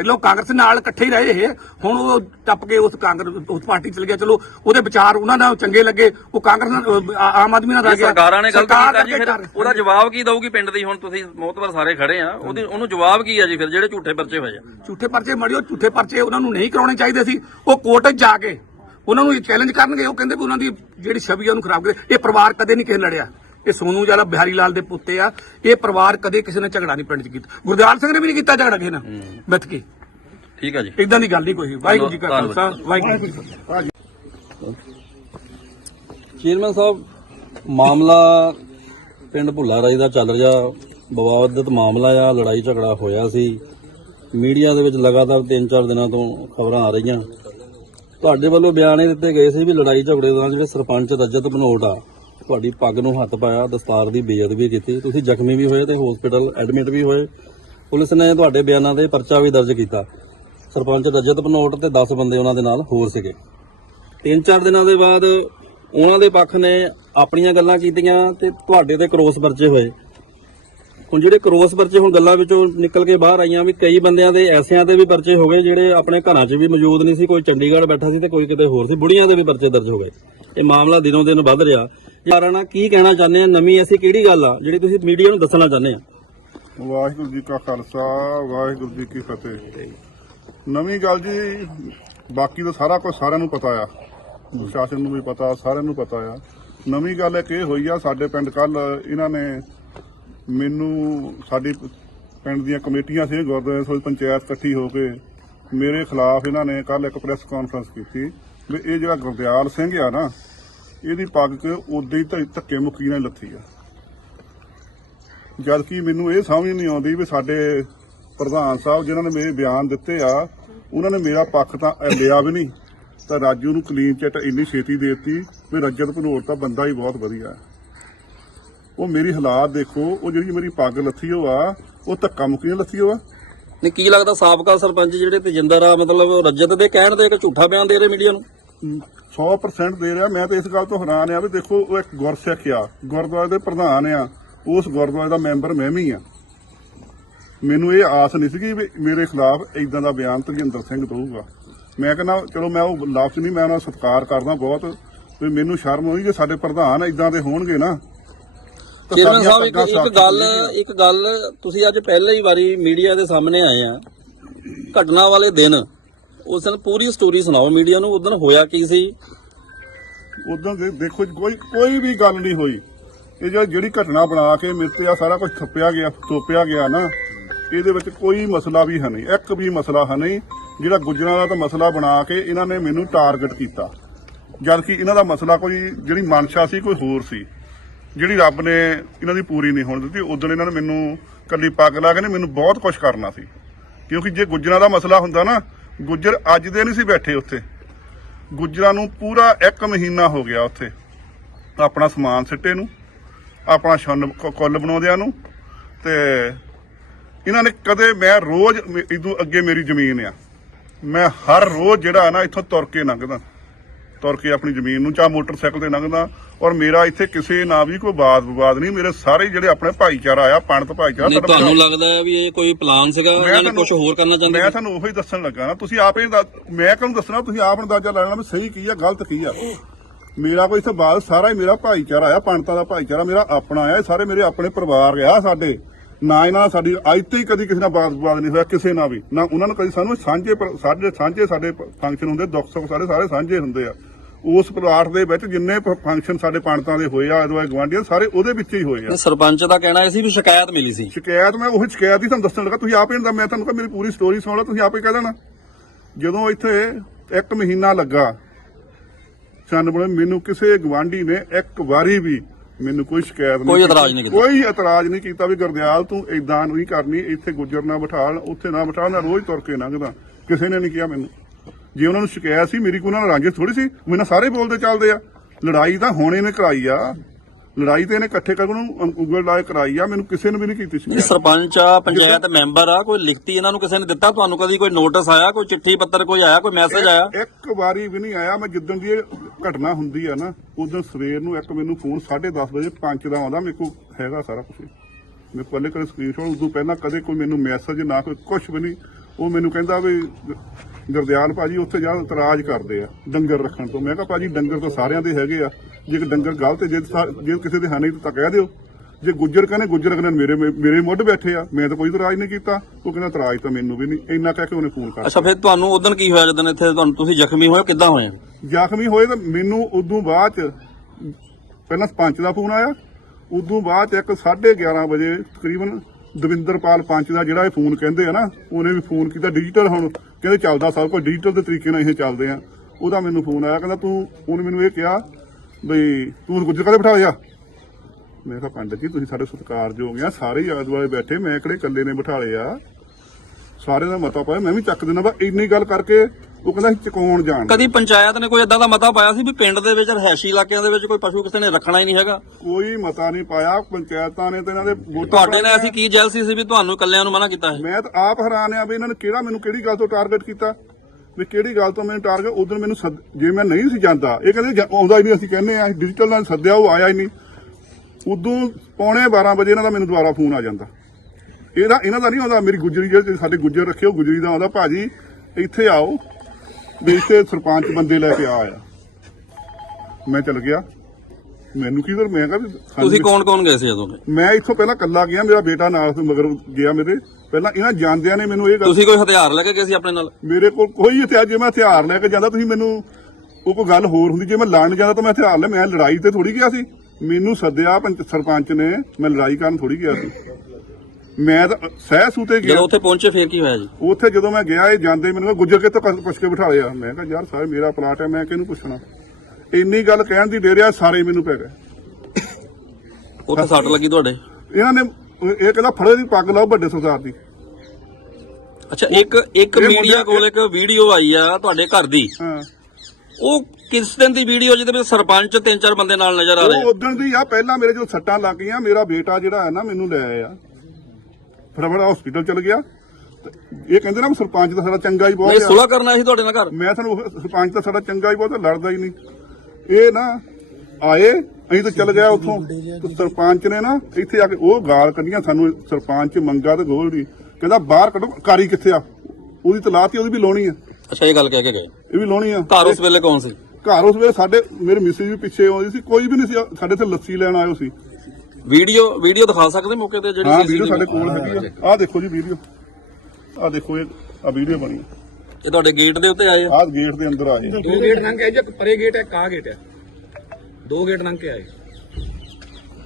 ਪਹਿਲਾਂ ਉਹ ਕਾਂਗਰਸ ਨਾਲ ਇਕੱਠੇ ਹੀ ਰਹੇ ਇਹ। ਹੁਣ ਉਹ ਟੱਪ ਕੇ ਉਸ ਕਾਂਗਰਸ ਉਸ ਪਾਰਟੀ ਚਲ ਗਿਆ। ਚਲੋ ਉਹਦੇ ਵਿਚਾਰ ਉਹਨਾਂ ਨਾਲ ਚੰਗੇ ਲੱਗੇ। ਉਹ ਕਾਂਗਰਸ ਨਾਲ ਆ- ਆਮ ਆਦਮੀ ਨਾਲ ਰਹਿ ਗਿਆ। ਸਰਕਾਰਾਂ ਨੇ ਗਲਤ ਕੀਤਾ ਜੀ ਫਿਰ ਉਹਦਾ ਜਵਾਬ ਕੀ ਦਊਗੀ ਪਿੰਡ ਦੀ? ਹੁਣ ਤੁਸੀਂ ਮੋਤਬਰ ਸਾਰੇ ਖੜੇ ਆ। ਉਹਦੀ ਉਹਨੂੰ ਜਵਾਬ ਕੀ ਆ ਜੀ ਫਿਰ? ਜਿਹੜੇ ਝੂਠੇ ਪਰਚੇ ਹੋਏ ਆ। ਝੂਠੇ ਪਰਚੇ ਮੜਿਓ ਝੂਠੇ ਪਰਚੇ ਉਹਨਾਂ ਨੂੰ ਨਹੀਂ ਕਰਾਉਣੇ ਚਾਹੀਦੇ ਸੀ। ਉਹ ਕੋਰਟ ਜਾ ਕੇ ਉਹਨਾਂ ਨੂੰ ਚੈਲੰਜ ਕਰਨਗੇ। ਉਹ ਕਹਿੰਦੇ ਵੀ ਉਹਨਾਂ ਦੀ ਜਿਹੜੀ ਛਵੀ ਆ ਉਹਨੂੰ ਖਰਾਬ ਕਰੇ। ਇਹ ਪਰਿਵਾਰ ਕਦੇ ਨਹੀਂ ਕਿਸੇ ਲੜਿਆ। ਇਹ ਸੋਨੂ ਜਾਲਾ ਬਿਹਾਰੀ ਲਾਲ ਦੇ ਪੁੱਤੇ ਆ ਇਹ ਪਰਿਵਾਰ ਕਦੇ ਕਿਸੇ ਨੇ ਝਗੜਾ ਨਹੀਂ ਪਿੰਡ 'ਚ ਕੀਤਾ। ਗੁਰਦਿਆਲ ਸਿੰਘ ਨੇ ਵੀ ਨਹੀਂ ਕੀਤਾ ਝਗੜਾ ਕਿਸੇ ਨਾਲ ਮਿੱਥ ਕੇ। ਠੀਕ ਆ ਜੀ। ਇਦਾਂ ਦੀ ਗੱਲ ਨਹੀਂ ਕੋਈ। ਵਾਹਿਗੁਰੂ ਜੀ ਕਾ ਖਾਲਸਾ ਵਾਹਿਗੁਰੂ ਜੀ ਕੀ ਫਤਿਹ। ਚੇਅਰਮੈਨ ਸਾਹਿਬ ਮਾਮਲਾ ਪਿੰਡ ਭੁੱਲਾ ਰਾਈ ਦਾ ਚੱਲ ਰਿਹਾ। ਵਿਵਾਦਤ ਮਾਮਲਾ ਆ ਲੜਾਈ ਝਗੜਾ ਹੋਇਆ ਸੀ। ਮੀਡੀਆ ਦੇ ਵਿੱਚ ਲਗਾਤਾਰ 3-4 ਦਿਨਾਂ ਤੋਂ ਖਬਰਾਂ ਆ ਰਹੀਆਂ। ਤੁਹਾਡੇ ਵੱਲੋਂ ਬਿਆਨ ਇਹ ਦਿੱਤੇ ਗਏ ਸੀ ਵੀ ਲੜਾਈ ਝਗੜੇ ਦੌਰਾਨ ਜਿਹੜੇ ਸਰਪੰਚ ਰਜਤ ਬਨੋਟ ਆ ਤੁਹਾਡੀ ਪੱਗ ਨੂੰ ਹੱਥ ਪਾਇਆ, ਦਸਤਾਰ ਦੀ ਬੇਅਦਬੀ ਕੀਤੀ। ਤੁਸੀਂ ਜ਼ਖਮੀ ਵੀ ਹੋਏ ਤੇ ਹਸਪੀਟਲ ਐਡਮਿਟ ਵੀ ਹੋਏ। ਪੁਲਿਸ ਨੇ ਤੁਹਾਡੇ ਬਿਆਨਾਂ ਤੇ ਪਰਚਾ ਵੀ ਦਰਜ ਕੀਤਾ। ਸਰਪੰਚ ਰਜਤ ਪਨੋਟ ਤੇ 10 ਬੰਦੇ ਉਹਨਾਂ ਦੇ ਨਾਲ ਹੋਰ ਸੀਗੇ। ਤਿੰਨ ਚਾਰ ਦਿਨਾਂ ਦੇ ਬਾਅਦ ਉਹਨਾਂ ਦੇ ਪੱਖ ਨੇ ਆਪਣੀਆਂ ਗੱਲਾਂ ਕੀਤੀਆਂ ਤੇ ਤੁਹਾਡੇ ਤੇ ਕਰੋਸ ਪਰਚੇ ਹੋਏ। ਹੁਣ ਜਿਹੜੇ ਕਰੋਸ ਪਰਚੇ ਹੁਣ ਗੱਲਾਂ ਵਿੱਚੋਂ ਨਿਕਲ ਕੇ ਬਾਹਰ ਆਈਆਂ ਵੀ ਕਈ ਬੰਦਿਆਂ ਦੇ ਐਸਿਆਂ ਤੇ ਵੀ ਪਰਚੇ ਹੋ ਗਏ, ਜਿਹੜੇ ਆਪਣੇ ਘਰਾਂ 'ਚ ਵੀ ਮੌਜੂਦ ਨਹੀਂ ਸੀ। ਕੋਈ ਚੰਡੀਗੜ੍ਹ ਬੈਠਾ ਸੀ ਤੇ ਕੋਈ ਕਿਤੇ ਹੋਰ ਸੀ। ਬੁੜੀਆਂ ਦੇ ਵੀ ਪਰਚੇ ਦਰਜ ਹੋ ਗਏ। ਇਹ ਮਾਮਲਾ ਦਿਨੋਂ ਦਿਨ ਵੱਧ ਰਿਹਾ। ਯਾਰਾਨਾ ਕੀ ਕਹਿਣਾ ਚਾਹੁੰਦੇ ਆ? ਨਵੀਂ ਐਸੀ ਕਿਹੜੀ ਗੱਲ ਆ ਜਿਹੜੀ ਤੁਸੀਂ ਮੀਡੀਆ ਨੂੰ ਦੱਸਣਾ ਚਾਹੁੰਦੇ ਆ? ਵਾਹਿਗੁਰੂ ਜੀ ਕਾ ਖਾਲਸਾ, ਵਾਹਿਗੁਰੂ ਜੀ ਕੀ ਫਤਿਹ। ਨਵੀਂ ਗੱਲ ਜੀ, ਬਾਕੀ ਤਾਂ ਸਾਰਾ ਕੁਝ ਸਾਰਿਆਂ ਨੂੰ ਪਤਾ ਆ। ਪ੍ਰਸ਼ਾਸਨ ਨੂੰ ਵੀ ਪਤਾ, ਸਾਰਿਆਂ ਨੂੰ ਪਤਾ ਆ। ਨਵੀਂ ਗੱਲ ਇੱਕ ਇਹ ਹੋਈ ਆ, ਸਾਡੇ ਪਿੰਡ ਕੱਲ ਇਹਨਾਂ ਨੇ ਮੈਨੂੰ, ਸਾਡੀ ਪਿੰਡ ਦੀਆਂ ਕਮੇਟੀਆਂ ਸੀ, ਗੁਰਦੁਆਰੇ ਸੋਈ ਪੰਚਾਇਤ ਇਕੱਠੀ ਹੋ ਕੇ ਮੇਰੇ ਖਿਲਾਫ ਇਹਨਾਂ ਨੇ ਕੱਲ ਇੱਕ ਪ੍ਰੈਸ ਕਾਨਫਰੰਸ ਕੀਤੀ। ਵੀ ਇਹ ਜਿਹੜਾ ਗੁਰਦਿਆਲ ਸਿੰਘ ਆ ਨਾ ਇਹਦੀ ਪੱਗ 'ਚ ਹੀ ਧੱਕੇ- ਮੁੱਕੀ ਨਾਲ ਲੱਥੀ ਆ। ਜਦ ਕਿ ਮੈਨੂੰ ਇਹ ਸਮਝ ਨਹੀਂ ਆਉਂਦੀ ਵੀ ਸਾਡੇ ਪ੍ਰਧਾਨ ਸਾਹਿਬ ਜਿਨ੍ਹਾਂ ਨੇ ਮੇਰੇ ਬਿਆਨ ਦਿੱਤੇ ਆ, ਉਹਨਾਂ ਨੇ ਮੇਰਾ ਪੱਖ ਤਾਂ ਲਿਆ ਵੀ ਨਹੀਂ, ਤਾਂ ਰਾਜੂ ਨੂੰ ਕਲੀਨ ਚਿੱਟ ਇੰਨੀ ਛੇਤੀ ਦੇਤੀ ਵੀ ਰਜਤ ਭਨੋਰ ਤਾਂ ਬੰਦਾ ਹੀ ਬਹੁਤ ਵਧੀਆ। ਉਹ ਮੇਰੀ ਹਾਲਾਤ ਦੇਖੋ, ਉਹ ਜਿਹੜੀ ਮੇਰੀ ਪੱਗ ਲੱਥੀ ਹੋ ਆ, ਉਹ ਧੱਕਾ ਮੁੱਕੀ ਨਾਲ ਲੱਥੀ ਹੋ ਆ। ਨਹੀਂ, ਕੀ ਲੱਗਦਾ ਸਾਬਕਾ ਸਰਪੰਚ ਜਿਹੜੇ ਤੇਜਿੰਦਰ ਆ, ਮਤਲਬ ਰਜਤ ਦੇ ਕਹਿਣ ਤੇ ਇੱਕ ਝੂਠਾ ਬਿਆਨ ਦੇ ਰਹੇ ਮੀਡੀਆ ਨੂੰ? 100% ਦੇ ਰਿਹਾ। ਮੈਂ ਤਾਂ ਇਸ ਗੱਲ ਤੋਂ ਹੈਰਾਨ ਆ ਵੀ ਦੇਖੋ ਉਹ ਇੱਕ ਗੁਰਸਿੱਖ ਆ ਗੁਰਦੁਆਰੇ ਦੇ ਪ੍ਰਧਾਨ ਆ। ਉਸ ਗੁਰਦੁਆਰੇ ਦਾ ਮੈਂਬਰ ਮੈਂ ਵੀ ਆ। ਮੈਨੂੰ ਇਹ ਆਸ ਨਹੀਂ ਸੀਗੀ ਵੀ ਮੇਰੇ ਖਿਲਾਫ ਇਦਾਂ ਦਾ ਬਿਆਨ ਤਜਿੰਦਰ ਸਿੰਘ ਦਊਗਾ। ਮੈਂ ਕਹਿੰਦਾ ਚਲੋ ਮੈਂ ਉਹ ਲਫ਼ਜ਼ ਨਹੀਂ ਮੈਂ ਉਹਨਾਂ ਦਾ ਸਤਿਕਾਰ ਕਰਦਾ ਬਹੁਤ। ਵੀ ਮੈਨੂੰ ਸ਼ਰਮ ਹੋਈ ਜੇ ਸਾਡੇ ਪ੍ਰਧਾਨ ਇਦਾਂ ਦੇ ਹੋਣਗੇ ਨਾ। ਸਾਡੀਆਂ ਸਾਹਿਬ ਇੱਕ ਇੱਕ ਗੱਲ। ਇੱਕ ਗੱਲ ਤੁਸੀਂ ਅੱਜ ਪਹਿਲੇ ਵਾਰੀ ਮੀਡੀਆ ਦੇ ਸਾਹਮਣੇ ਆਏ ਆ। ਘਟਨਾ ਵਾਲੇ ਦਿਨ ਉਸ ਦਿਨ ਪੂਰੀ ਸਟੋਰੀ ਸੁਣਾਓ ਮੀਡੀਆ ਨੂੰ ਉਸ ਦਿਨ ਹੋਇਆ ਕੀ ਸੀ? ਉਦੋਂ ਦੇ- ਦੇਖੋ ਜੀ, ਕੋਈ ਕੋਈ ਵੀ ਗੱਲ ਨਹੀਂ ਹੋਈ। ਇਹ ਜਿਹੜੀ ਜਿਹੜੀ ਘਟਨਾ ਬਣਾ ਕੇ ਮੇਰੇ ਤੇ ਆ ਸਾਰਾ ਕੁਝ ਥੱਪਿਆ ਗਿਆ ਥੋਪਿਆ ਗਿਆ ਨਾ ਇਹਦੇ ਵਿੱਚ ਕੋਈ ਮਸਲਾ ਵੀ ਹੈ ਨਹੀਂ ਇੱਕ ਵੀ ਮਸਲਾ ਹੈ ਨਹੀਂ। ਜਿਹੜਾ ਗੁੱਜਰਾਂ ਦਾ ਤਾਂ ਮਸਲਾ ਬਣਾ ਕੇ ਇਹਨਾਂ ਨੇ ਮੈਨੂੰ ਟਾਰਗੇਟ ਕੀਤਾ। ਜਦ ਕਿ ਇਹਨਾਂ ਦਾ ਮਸਲਾ ਕੋਈ ਜਿਹੜੀ ਮਨਸ਼ਾ ਸੀ ਕੋਈ ਹੋਰ ਸੀ। ਜਿਹੜੀ ਰੱਬ ਨੇ ਇਹਨਾਂ ਦੀ ਪੂਰੀ ਨਹੀਂ ਹੋਣ ਦਿੱਤੀ ਉਦੋਂ ਇਹਨਾਂ ਨੇ ਮੈਨੂੰ ਕੱਲੀ ਪੱਗ ਲਾ ਕੇ ਨੇ ਮੈਨੂੰ ਬਹੁਤ ਕੁਝ ਕਰਨਾ ਸੀ। ਕਿਉਂਕਿ ਜੇ ਗੁੱਜਰਾਂ ਦਾ ਮਸਲਾ ਹੁੰਦਾ ਨਾ ਗੁੱਜਰ ਅੱਜ ਦੇ ਨਹੀਂ ਸੀ ਬੈਠੇ ਉੱਥੇ। ਗੁੱਜਰਾਂ ਨੂੰ ਪੂਰਾ 1 ਮਹੀਨਾ ਹੋ ਗਿਆ ਉੱਥੇ। ਆਪਣਾ ਸਮਾਨ ਸਿੱਟੇ ਨੂੰ, ਆਪਣਾ ਛੰਨ ਕੁੱਲ ਬਣਾਉਂਦਿਆਂ ਨੂੰ ਤੇ ਇਹਨਾਂ ਨੇ ਕਦੇ ਮੈਂ ਰੋਜ਼ ਮੇ- ਇਦੋਂ ਅੱਗੇ ਮੇਰੀ ਜ਼ਮੀਨ ਆ। ਮੈਂ ਹਰ ਰੋਜ਼ ਜਿਹੜਾ ਨਾ ਇੱਥੋਂ ਤੁਰ ਕੇ ਲੰਘਦਾ। ਤੁਰ ਕੇ ਆਪਣੀ ਜ਼ਮੀਨ ਨੂੰ ਚਾਹ ਮੋਟਰਸਾਈਕਲ ਤੇ ਲੰਘਦਾ ਔਰ ਮੇਰਾ ਇੱਥੇ ਕਿਸੇ ਨਾਲ ਵੀ ਕੋਈ ਬਾਤ ਵਿਵਾਦ ਨਹੀਂ ਮੇਰੇ ਸਾਰੇ ਜਿਹੜੇ ਆਪਣੇ ਭਾਈਚਾਰਾ ਆ ਪੰਡਤ ਭਾਈਚਾਰਾ ਨਹੀਂ ਤੁਹਾਨੂੰ ਲੱਗਦਾ ਹੈ ਵੀ ਇਹ ਕੋਈ ਪਲਾਨ ਸੀਗਾ ਉਹਨਾਂ ਨੇ ਕੁਝ ਹੋਰ ਕਰਨਾ ਚਾਹੁੰਦੇ ਮੈਂ ਤੁਹਾਨੂੰ ਉਹੀ ਦੱਸਣ ਲੱਗਾ ਨਾ ਤੁਸੀਂ ਆਪੇ ਮੈਂ ਕਿਹਨੂੰ ਦੱਸਣਾ ਤੁਸੀਂ ਆਪ ਅੰਦਾਜ਼ਾ ਲੈ ਲੈਣਾ ਵੀ ਸਹੀ ਕੀ ਆ ਗਲਤ ਕੀ ਆ। ਮੇਰਾ ਕੋਈ ਇੱਥੇ ਬਾਲ ਸਾਰਾ ਹੀ ਮੇਰਾ ਭਾਈਚਾਰਾ ਆ ਪੰਡਤਾਂ ਦਾ ਭਾਈਚਾਰਾ ਮੇਰਾ ਆਪਣਾ ਆ ਇਹ ਸਾਰੇ ਮੇਰੇ ਆਪਣੇ ਪਰਿਵਾਰ ਆ ਸਾਡੇ। ਨਾ ਇਹਨਾਂ ਸਾਡੀ ਅੱਜ ਤੱਕ ਕਦੀ ਕਿਸੇ ਨਾਲ ਬਾਤ ਵਿਵਾਦ ਨਹੀਂ ਹੋਇਆ ਕਿਸੇ ਨਾਲ ਵੀ। ਨਾ ਉਹਨਾਂ ਨੂੰ ਕਦੀ ਸਾਨੂੰ ਸਾਂਝੇ ਸਾਡੇ ਸਾਂਝੇ ਸਾਡੇ ਫੰਕਸ਼ਨ ਹੁੰਦੇ ਦੁੱਖ ਸੁੱਖ ਸਾਡੇ ਸਾਰੇ ਸਾਂਝੇ ਹੁੰਦੇ ਆ। ਉਸ ਪਲਾਟ ਦੇ ਵਿੱਚ ਜਿੰਨੇ ਫੰਕਸ਼ਨ ਸਾਡੇ ਪੰਡਤਾਂ ਦੇ ਹੋਏ ਆ ਅਦਵਾਈ ਗਵਾਂਢੀਆਂ ਸਾਰੇ ਉਹਦੇ ਵਿੱਚ ਹੀ ਹੋਏ ਆ। ਨਹੀਂ, ਸਰਪੰਚ ਦਾ ਕਹਿਣਾ ਇਹ ਸੀ ਵੀ ਸ਼ਿਕਾਇਤ ਮਿਲੀ ਸੀ। ਸ਼ਿਕਾਇਤ ਮੈਂ ਉਹੀ ਸ਼ਿਕਾਇਤ ਹੀ ਤੁਹਾਨੂੰ ਦੱਸਣ ਲੱਗਾ ਤੁਸੀਂ ਆਪੇ ਮੈਂ ਤੁਹਾਨੂੰ ਕਿਹਾ ਮੇਰੀ ਪੂਰੀ ਸਟੋਰੀ ਸੁਣ ਲਓ ਤੁਸੀਂ ਆਪੇ ਕਹਿ ਦੇਣਾ। ਜਦੋਂ ਇੱਥੇ ਇੱਕ ਮਹੀਨਾ ਲੱਗਾ ਚੰਨ ਬਣੇ ਮੈਨੂੰ ਕਿਸੇ ਗਵਾਂਢੀ ਨੇ ਇੱਕ ਵਾਰੀ ਵੀ ਮੈਨੂੰ ਕੋਈ ਸ਼ਿਕਾਇਤ ਕੋਈ ਕੀਤੀ। ਇਤਰਾਜ਼ ਨਹੀਂ ਕੀਤਾ। ਕੋਈ ਇਤਰਾਜ਼ ਨਹੀਂ ਕੀਤਾ ਵੀ ਗੁਰਦਿਆਲ ਤੂੰ ਇਦਾਂ ਨਹੀਂ ਕਰਨੀ ਇੱਥੇ ਗੁੱਜਰ ਨਾ ਬਿਠਾਲ ਉੱਥੇ ਨਾ ਬਿਠਾਲ ਮੈਂ ਰੋਜ਼ ਤੁਰ ਕੇ ਲੰਘਦਾ। ਕਿਸੇ ਨੇ ਨਹੀਂ ਕਿਹਾ ਮੈਨੂੰ। ਜੇ ਉਹਨਾਂ ਨੂੰ ਸ਼ਿਕਾਇਤ ਸੀ ਮੇਰੀ ਕੋਈ ਨਾਲ ਰਾਂਝੇ ਥੋੜੀ ਸੀ ਮੈਨੂੰ ਸਾਰੇ ਬੋਲਦੇ ਚੱਲਦੇ ਆ। ਲੜਾਈ ਤਾਂ ਹੁਣ ਇਹਨੇ ਕਰਾਈ ਆ। ਲੜਾਈ ਤੇ ਇਹਨੇ ਇਕੱਠੇ ਕਰਕੇ ਉਹਨੂੰ ਉਂਗਲ ਲਾਏ ਕਰਾਈ ਆ ਮੈਨੂੰ ਕਿਸੇ ਨੇ ਵੀ ਨਹੀਂ ਕੀਤੀ ਸ਼ਿਕਾਇਤ ਸਰਪੰਚ ਆ ਪੰਚਾਇਤ ਮੈਂਬਰ ਆ ਕੋਈ ਲਿਖਤੀ ਇਹਨਾਂ ਨੂੰ ਕਿਸੇ ਨੇ ਦਿੱਤਾ? ਤੁਹਾਨੂੰ ਕਦੀ ਕੋਈ ਨੋਟਿਸ ਆਇਆ ਕੋਈ ਚਿੱਠੀ ਪੱਤਰ ਕੋਈ ਆਇਆ ਕੋਈ ਮੈਸੇਜ ਆਇਆ? ਇੱਕ ਵਾਰੀ ਵੀ ਨਹੀਂ ਆਇਆ ਮੈਂ ਜਿੱਦਣ ਦੀ ਇਹ ਘਟਨਾ ਹੁੰਦੀ ਆ ਨਾ ਉਦੋਂ ਸਵੇਰ ਨੂੰ ਇੱਕ ਮੈਨੂੰ ਫੋਨ 10:30 ਵਜੇ ਪੰਜ ਦਾ ਆਉਂਦਾ ਮੇਰੇ ਕੋਲ ਹੈਗਾ ਸਾਰਾ ਕੁਝ ਮੇਰੇ ਕੋਲ ਪਹਿਲੇ ਕਦੇ ਸਕਰੀਨਸ਼ਾਟ ਉਦੋਂ ਪਹਿਲਾਂ ਕਦੇ ਕੋਈ ਮੈਨੂੰ ਮੈਸੇਜ ਨਾ ਕੋਈ ਕੁਝ ਵੀ ਨਹੀਂ। ਉਹ ਮੈਨੂੰ ਕਹਿੰਦਾ ਵੀ ਗੁਰਦਿਆਲ ਭਾਜੀ ਉੱਥੇ ਜਾ ਇਤਰਾਜ਼ ਕਰਦੇ ਆ ਡੰਗਰ ਰੱਖਣ ਤੋਂ। ਮੈਂ ਕਿਹਾ ਭਾਜੀ ਡੰਗਰ ਤਾਂ ਸਾਰਿਆਂ ਦੇ ਹੈਗੇ ਆ। ਜੇ ਡੰਗਰ ਗਲਤ ਜੇ ਜੇ ਕਿਸੇ ਦੇ ਹੈ ਨਹੀਂ ਤਾਂ ਕਹਿ ਦਿਓ। ਜੇ ਗੁੱਜਰ ਕਹਿੰਦੇ ਗੁੱਜਰ ਕਹਿੰਦੇ ਮੇਰੇ ਮੇਰੇ ਮੁੱਢ ਬੈਠੇ ਆ। ਮੈਂ ਤਾਂ ਕੋਈ ਇਤਰਾਜ਼ ਨਹੀਂ ਕੀਤਾ। ਉਹ ਕਹਿੰਦਾ ਇਤਰਾਜ਼ ਤਾਂ ਮੈਨੂੰ ਵੀ ਨਹੀਂ। ਇੰਨਾ ਕਹਿ ਕੇ ਉਹਨੇ ਫੋਨ ਕਰ ਅੱਛਾ ਫਿਰ ਤੁਹਾਨੂੰ ਉਦੋਂ ਕੀ ਹੋਇਆ ਜਦੋਂ ਇੱਥੇ ਤੁਹਾਨੂੰ ਤੁਸੀਂ ਜ਼ਖਮੀ ਹੋਏ? ਕਿੱਦਾਂ ਹੋਏ? ਜ਼ਖਮੀ ਹੋਏ ਤਾਂ ਮੈਨੂੰ ਉਦੋਂ ਬਾਅਦ ਚ ਪਹਿਲਾਂ ਪੰਚ ਦਾ ਫੋਨ ਆਇਆ। ਉਦੋਂ ਬਾਅਦ ਚ ਇੱਕ 11:30 ਵਜੇ ਤਕਰੀਬਨ ਦਵਿੰਦਰਪਾਲ ਪੰਚ ਦਾ ਜਿਹੜਾ ਇਹ ਫੋਨ ਕਹਿੰਦੇ ਆ ਨਾ ਉਹਨੇ ਵੀ ਫੋਨ ਕੀਤਾ। ਡਿਜੀਟਲ ਹੁਣ ਕਹਿੰਦੇ ਚੱਲਦਾ? ਸਭ ਕੁਝ ਡਿਜੀਟਲ ਦੇ ਤਰੀਕੇ ਨਾਲ ਇਹ ਚੱਲਦੇ ਆ। ਉਹਦਾ ਮੈਨੂੰ ਫੋਨ ਆਇਆ, ਕਹਿੰਦਾ ਤੂੰ, ਉਹਨੇ ਮੈਨੂੰ ਇਹ ਕਿਹਾ ਬਈ ਤੂੰ ਗੁੱਜਰ ਕਦੇ ਬਿਠਾ ਜਾ। ਮੈਂ ਕਿਹਾ, ਪੰਡਤ ਜੀ, ਤੁਸੀਂ ਸਾਡੇ ਸਤਿਕਾਰਯੋਗ ਆ, ਸਾਰੇ ਯਾਦ ਵਾਲੇ ਬੈਠੇ, ਮੈਂ ਕਿਹੜੇ ਇਕੱਲੇ ਨੇ ਬਿਠਾ ਲਏ ਆ ਸਾਰੇ ਦਾ ਮਤਾ ਪਾਇਆ, ਮੈਂ ਵੀ ਚੱਕ ਦਿੰਦਾ ਵਾ ਇੰਨੀ ਗੱਲ ਕਰਕੇ ਉਹ ਕਹਿੰਦਾ ਅਸੀਂ ਚਕਾਉਣ ਜਾਣ ਕਦੀ ਪੰਚਾਇਤ ਨੇ ਕੋਈ ਏਦਾਂ ਦਾ ਮਤਾ ਪਾਇਆ ਸੀ ਵੀ ਪਿੰਡ ਦੇ ਵਿੱਚ ਰਹਿਸ਼ੀ ਇਲਾਕਿਆਂ ਦੇ ਵਿੱਚ ਕੋਈ ਪਸ਼ੂ ਕਿਸੇ ਨੇ ਰੱਖਣਾ ਹੀ ਨਹੀਂ ਹੈਗਾ? ਕੋਈ ਮਤਾ ਨਹੀਂ ਪਾਇਆ ਪੰਚਾਇਤਾਂ ਨੇ ਤੇ ਇਹਨਾਂ ਦੇ ਵੋਟਾਂ ਤੁਹਾਡੇ ਨਾਲ ਐਸੀ ਕੀ ਜੈਲਸੀ ਸੀ ਵੀ ਤੁਹਾਨੂੰ ਇਕੱਲਿਆਂ ਨੂੰ ਮਨਾ ਕੀਤਾ ਹੈ ਮੈਂ ਤਾਂ ਆਪ ਹੈਰਾਨ ਆ ਵੀ ਇਹਨਾਂ ਨੇ ਕਿਹੜਾ ਮੈਨੂੰ ਕਿਹੜੀ ਗੱਲ ਤੋਂ ਟਾਰਗੇਟ ਕੀਤਾ? ਵੀ ਕਿਹੜੀ ਗੱਲ ਤੋਂ ਮੈਨੂੰ ਟਾਰਗੇਟ ਉਦੋਂ ਮੈਨੂੰ ਜੇ ਮੈਂ ਨਹੀਂ ਸੀ ਜਾਂਦਾ ਇਹ ਕਹਿੰਦੇ ਆਉਂਦਾ ਹੀ ਨਹੀਂ ਅਸੀਂ ਕਹਿੰਦੇ ਆ ਡਿਜੀਟਲ ਨਾਲ ਸੱਦਿਆ ਉਹ ਆਇਆ ਹੀ ਨਹੀਂ। ਉਦੋਂ ਪੌਣੇ 12 ਵਜੇ ਇਹਨਾਂ ਦਾ ਮੈਨੂੰ ਦੁਬਾਰਾ ਫੋਨ ਆ ਜਾਂਦਾ। ਇਹਦਾ ਇਹਨਾਂ ਦਾ ਨਹੀਂ ਆਉਂਦਾ ਮੇਰੀ ਗੁੱਜਰੀ ਜਿਹੜੇ ਸਾਡੇ ਗੁੱਜਰ ਰੱਖੇ ਉਹ ਗੁੱਜਰੀ ਦਾ ਆਉਂਦਾ ਭਾਜੀ ਇੱਥੇ ਆਓ। ਵੀ ਇੱਥੇ ਸਰਪੰਚ ਬੰਦੇ ਲੈ ਕੇ ਆ ਆ ਮੈਂ ਚਲ ਗਿਆ। ਮੈਨੂੰ ਕੀ ਕਰ ਮੈਂ ਕਿਹਾ ਵੀ ਸਾਨੂੰ ਤੁਸੀਂ ਕੌਣ ਕੌਣ ਗਏ ਸੀ ਜਦੋਂ? ਮੈਂ ਇੱਥੋਂ ਪਹਿਲਾਂ ਕੱਲਾ ਗਿਆ ਮੇਰਾ ਬੇਟਾ ਨਾਲ ਸੀ ਮਗਰ ਗਿਆ ਮੇਰੇ। ਪਹਿਲਾਂ ਇਹਨਾਂ ਜਾਂਦਿਆਂ ਨੇ ਮੈਨੂੰ ਇਹ ਗੱਲ ਤੁਸੀਂ ਕੋਈ ਹਥਿਆਰ ਲੈ ਕੇ ਗਏ ਸੀ ਆਪਣੇ ਨਾਲ? ਮੇਰੇ ਕੋਲ ਕੋਈ ਹਥਿਆਰ ਜੇ ਮੈਂ ਹਥਿਆਰ ਲੈ ਕੇ ਜਾਂਦਾ ਤੁਸੀਂ ਮੈਨੂੰ ਉਹ ਕੋਈ ਗੱਲ ਹੋਰ ਹੁੰਦੀ ਜੇ ਮੈਂ ਲੜਨ ਜਾਂਦਾ ਤਾਂ ਮੈਂ ਹਥਿਆਰ ਲੈ ਮੈਂ ਲੜਾਈ ਤੇ ਥੋੜੀ ਗਿਆ ਸੀ। ਮੈਨੂੰ ਸੱਦਿਆ ਪੰਚ ਸਰਪੰਚ ਨੇ ਮੈਂ ਲੜਾਈ ਕਰਨ ਥੋੜੀ ਗਿਆ ਸੀ। ਮੈਂ ਤਾਂ ਸਹਿ ਸੂਤੇ ਗਿਆ। ਜਦੋਂ ਉੱਥੇ ਪਹੁੰਚੇ ਫੇਰ ਕੀ ਹੋਇਆ ਜੀ? ਉੱਥੇ ਜਦੋਂ ਮੈਂ ਗਿਆ ਇਹ ਜਾਂਦੇ ਮੈਨੂੰ ਗੁੱਜਰ ਕੇ ਤੋਂ ਪੁੱਛ ਕੇ ਬਿਠਾ ਲਿਆ ਮੈਂ ਕਿਹਾ ਯਾਰ ਸਾਰੇ ਮੇਰਾ ਪਲਾਟ ਹੈ ਮੈਂ ਕਿਹਨੂੰ ਪੁੱਛਣਾ? ਇੰਨੀ ਗੱਲ ਕਹਿਣ ਦੀ ਡੇਰਿਆ ਸਾਰੇ ਮੈਨੂੰ ਪੈ ਗਏ। ਉੱਥੇ ਸੱਟ ਲੱਗੀ ਤੁਹਾਡੇ? ਇਹਨਾਂ ਨੇ ਇਹ ਕਹਿੰਦਾ ਫੜੇ ਦੀ ਪੱਗ ਲਾਓ ਵੱਡੇ ਸਰਦਾਰ ਦੀ। ਅੱਛਾ ਇੱਕ ਇੱਕ ਮੀਡੀਆ ਮੁੰਡਾ- ਕੋਲ ਇੱਕ ਵੀਡੀਓ ਆਈ ਆ ਤੁਹਾਡੇ ਘਰ ਦੀ। ਹਾਂ। ਉਹ ਕਿਸ ਦਿਨ ਦੀ ਵੀਡੀਓ ਜਿਹਦੇ ਵਿੱਚ ਸਰਪੰਚ ਤਿੰਨ ਚਾਰ ਬੰਦੇ ਨਾਲ ਨਜ਼ਰ ਆ ਰਹੇ ਉਹ ਉਦੋਂ ਦੀ ਆ ਪਹਿਲਾਂ ਮੇਰੇ ਜਦੋਂ ਸੱਟਾਂ ਲੱਗ ਗਈਆਂ ਮੇਰਾ ਬੇਟਾ ਜਿਹੜਾ ਹੈ ਨਾ ਮੈਨੂੰ ਲੈ ਆਇਆ। ਫਟਾਫਟ ਹਸਪੀਟਲ ਚਲ ਗਿਆ। ਤੇ ਇਹ ਕਹਿੰਦੇ ਨਾ ਵੀ ਸਰਪੰਚ ਤਾਂ ਸਾਡਾ ਚੰਗਾ ਹੀ ਬਹੁਤ ਆ। ਸੁਲਾ ਕਰਨਾ ਸੀ ਤੁਹਾਡੇ ਨਾਲ ਘਰ। ਮੈਂ ਤੁਹਾਨੂੰ ਉਹ ਸਰਪੰਚ ਤਾਂ ਸਾਡਾ ਚੰਗਾ ਹੀ ਬਹੁਤ ਆ, ਲੜਦਾ ਹੀ ਨਹੀਂ। ਇਹ ਨਾ ਆਏ ਅਸੀਂ ਤਾਂ ਚੱਲ ਗਿਆ ਉੱਥੋਂ। ਤੇ ਸਰਪੰਚ ਨੇ ਨਾ ਇੱਥੇ ਆ ਕੇ ਉਹ ਗਾਲ ਕੱਢੀਆਂ ਸਾਨੂੰ ਸਰਪੰਚ ਮੰਗਾ ਤੇ ਗੋਲਡੀ। ਕਹਿੰਦਾ ਬਾਹਰ ਕੱਢੋ ਕਾਰੀ ਕਿੱਥੇ ਆ? ਉਹਦੀ ਤਲਾਤੀ ਉਹਦੀ ਵੀ ਲਾਉਣੀ ਆ। ਅੱਛਾ ਇਹ ਗੱਲ ਕਹਿ ਕੇ ਗਏ। ਇਹ ਵੀ ਲਾਉਣੀ ਆ। ਘਰ ਉਸ ਵੇਲੇ ਕੌਣ ਸੀ? ਘਰ ਉਸ ਵੇਲੇ ਸਾਡੇ ਮੇਰੇ ਮਿਸਿਸ ਵੀ ਪਿੱਛੇ ਆਉਂਦੀ ਸੀ ਕੋਈ ਵੀ ਨਹੀਂ ਸੀ ਸਾਡੇ ਤੇ ਲੱਸੀ ਲੈਣ ਆਇਓ ਸੀ। ਵੀਡੀਓ ਵੀਡੀਓ ਦਿਖਾ ਸਕਦੇ ਮੌਕੇ ਤੇ ਜਿਹੜੀ ਹਾਂ ਵੀਡੀਓ ਸਾਡੇ ਕੋਲ ਹੈਗੀ ਆ। ਆਹ ਦੇਖੋ ਜੀ ਵੀਡੀਓ। ਆਹ ਦੇਖੋ ਇਹ ਆ ਵੀਡੀਓ ਬਣੀ ਇਹ ਤੁਹਾਡੇ ਗੇਟ ਦੇ ਉੱਤੇ ਆਏ ਆ? ਆਹ ਗੇਟ ਦੇ ਅੰਦਰ ਆਏ ਦੋ ਗੇਟ ਲੰਘ ਕੇ ਆਏ ਜੇ ਪਰੇ ਗੇਟ ਹੈ ਕਾ ਗੇਟ ਹੈ। ਦੋ ਗੇਟ ਲੰਘ ਕੇ ਆਏ।